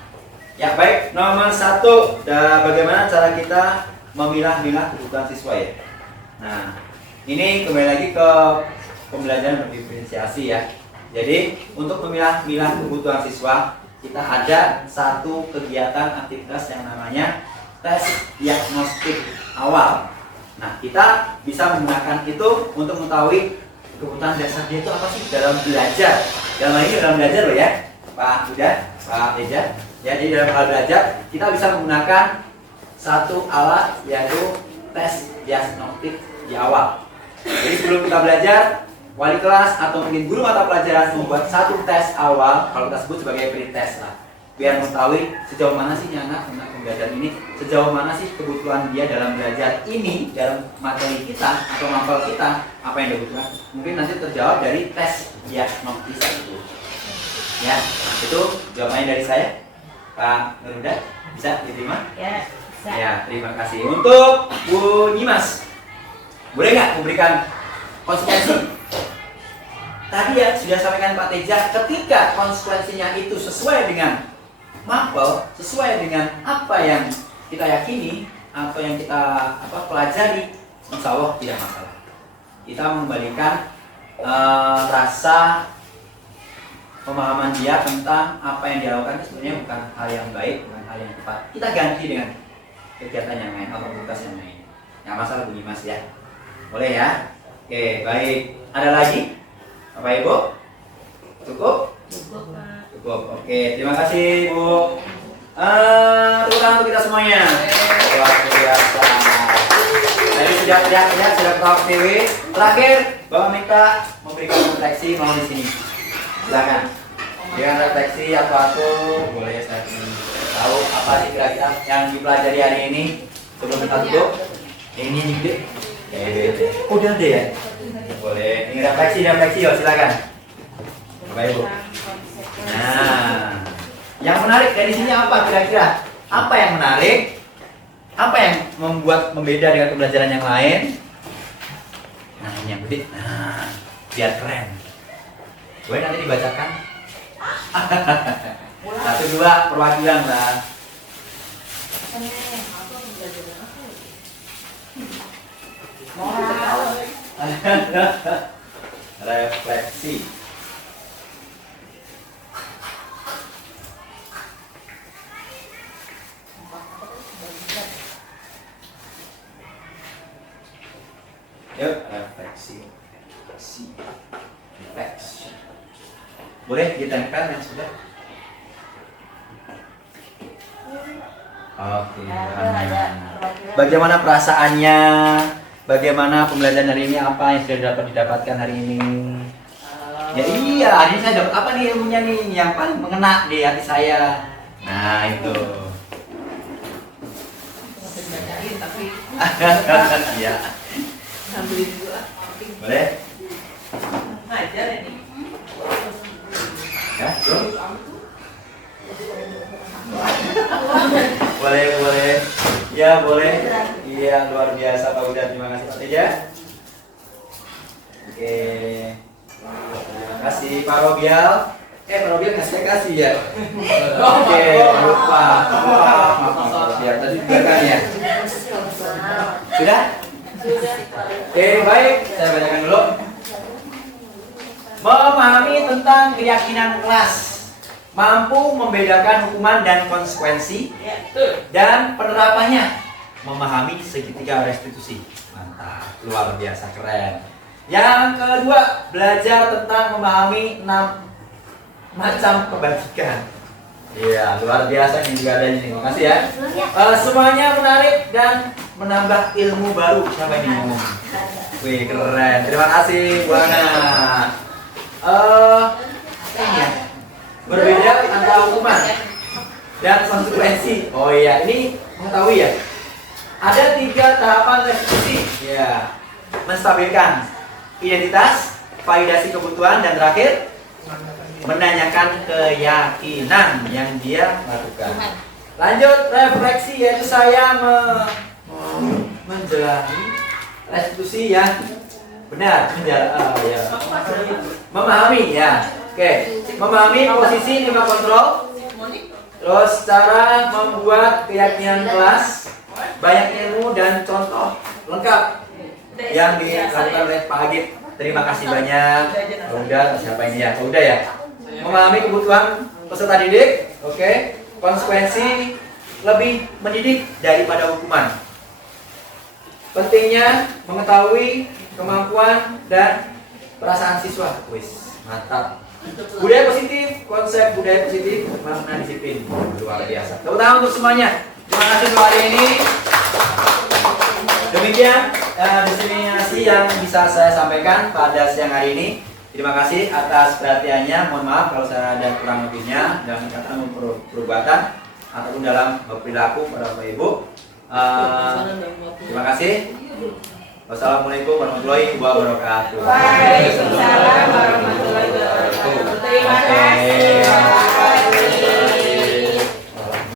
Ya, baik. Nomor 1, bagaimana cara kita memilah-milah kebutuhan siswa ya? Nah, ini kembali lagi ke pembelajaran berdiferensiasi ya. Jadi, untuk memilah-milah kebutuhan siswa, kita ada satu kegiatan aktivitas yang namanya tes diagnostik awal. Nah, kita bisa menggunakan itu untuk mengetahui kebutuhan dasar dia itu apa sih dalam belajar. Dalam hal ini dalam belajar loh ya, Pak Buda, Pak Eja. Ya, jadi dalam hal belajar kita bisa menggunakan satu alat yaitu tes diagnostik di awal. Jadi sebelum kita belajar, wali kelas atau mungkin guru mata pelajaran membuat satu tes awal, kalau kita sebut sebagai pretest lah, biar mengetahui sejauh mana sih anak pembelajaran ini, sejauh mana sih kebutuhan dia dalam belajar ini, dalam materi kita atau mapel kita, apa yang dia butuhkan. Mungkin nanti terjawab dari tes diagnostis itu. Ya, itu jawabannya dari saya. Pak Garuda, bisa diterima? Ya, bisa. Ya, terima kasih. Untuk Bu Dimas, boleh nggak memberikan konsekuensi? Tadi ya sudah sampaikan Pak Teja, ketika konsekuensinya itu sesuai dengan mapel, sesuai dengan apa yang kita yakini atau yang kita pelajari, insya Allah tidak masalah. Kita mengembalikan rasa pemahaman dia tentang apa yang dia lakukan sebenarnya bukan hal yang baik, bukan hal yang tepat. Kita ganti dengan kegiatan yang lain atau aktivitas yang lain. Yang masalah Bu Dimas ya. Boleh ya? Oke, baik. Ada lagi? Bapak Ibu? Cukup? Cukup, Pak. Cukup. Oke, terima kasih Bu. Tepuk tangan untuk kita semuanya. Luar biasa. Tadi sudah teriak-teriak, sudah ketawa TV. Terakhir, Bapak minta memberikan refleksi mau di sini. Silakan. Dengan refleksi atau boleh saya tahu apa sih kira-kira yang dipelajari hari ini sebelum kita tutup. Ini gede. Udah ada ya? Boleh. Ini refleksi yo, silakan. Baik Bu. Nah, yang menarik dari sini apa kira-kira? Apa yang menarik? Apa yang membuat membeda dengan pembelajaran yang lain? Nah, yang gede. Nah, biar keren. Boleh nanti dibacakan? 1, 2 perwakilan lah. Refleksi. Yuk, refleksi. Refleksi. Boleh ditempel yang sudah? Oke. Bagaimana perasaannya? Bagaimana pembelajaran hari ini? Apa yang sudah dapat didapatkan hari ini? Ya iya, hari ini saya dapat apa nih ilmunya nih yang paling mengena di hati saya. Nah itu. Iya. Boleh? Ngajar ini. Ya, bro. Boleh. Ya, boleh. Iya, luar biasa Pak Uda. Terima kasih Pak Teja. Oke. Terima kasih Pak Robial. Pak Robial kasih ya. Oke, lupa. Maaf Pak Robial. Tadi juga kan ya. Sudah? Oke, baik. Saya bacakan dulu. Memahami tentang keyakinan kelas, mampu membedakan hukuman dan konsekuensi, dan penerapannya, memahami segitiga restitusi. Mantap, luar biasa keren. Yang kedua, belajar tentang memahami 6 macam kebajikan. Iya, luar biasa ini juga ada ini. Terima kasih ya. Semuanya menarik dan menambah ilmu baru. Siapa ini ngomong? Wih, keren. Terima kasih, Bu Ana. Apa ini ya? Berbeda antara hukuman dan konsekuensi. Oh iya, ini mengetahui ya. Ada 3 tahapan restitusi. Ya, menstabilkan identitas, validasi kebutuhan, dan terakhir menanyakan keyakinan yang dia lakukan. Lanjut refleksi, yaitu saya menjalani restitusi yang benar, ya. Memahami ya. Oke, memahami posisi 5 kontrol. Terus cara membuat keyakinan kelas, banyak ilmu dan contoh lengkap yang dilakukan oleh Pak Agit. Terima kasih banyak. Udah, siapa ini ya? Udah ya. Memahami kebutuhan peserta didik. Oke. Konsekuensi lebih mendidik daripada hukuman. Pentingnya mengetahui kemampuan dan perasaan siswa. Wis, mantap. Budaya positif, konsep budaya positif, makna disiplin. Luar biasa. Tepuk tangan untuk semuanya. Terima kasih untuk hari ini. Demikian diseminasi yang bisa saya sampaikan pada siang hari ini. Terima kasih atas perhatiannya. Mohon maaf kalau saya ada kurang lebihnya dalam perkataan maupun perbuatan ataupun dalam perilaku pada Bapak Ibu. Terima kasih. Wassalamualaikum warahmatullahi wabarakatuh. Waalaikumsalam warahmatullahi wabarakatuh. Terima kasih.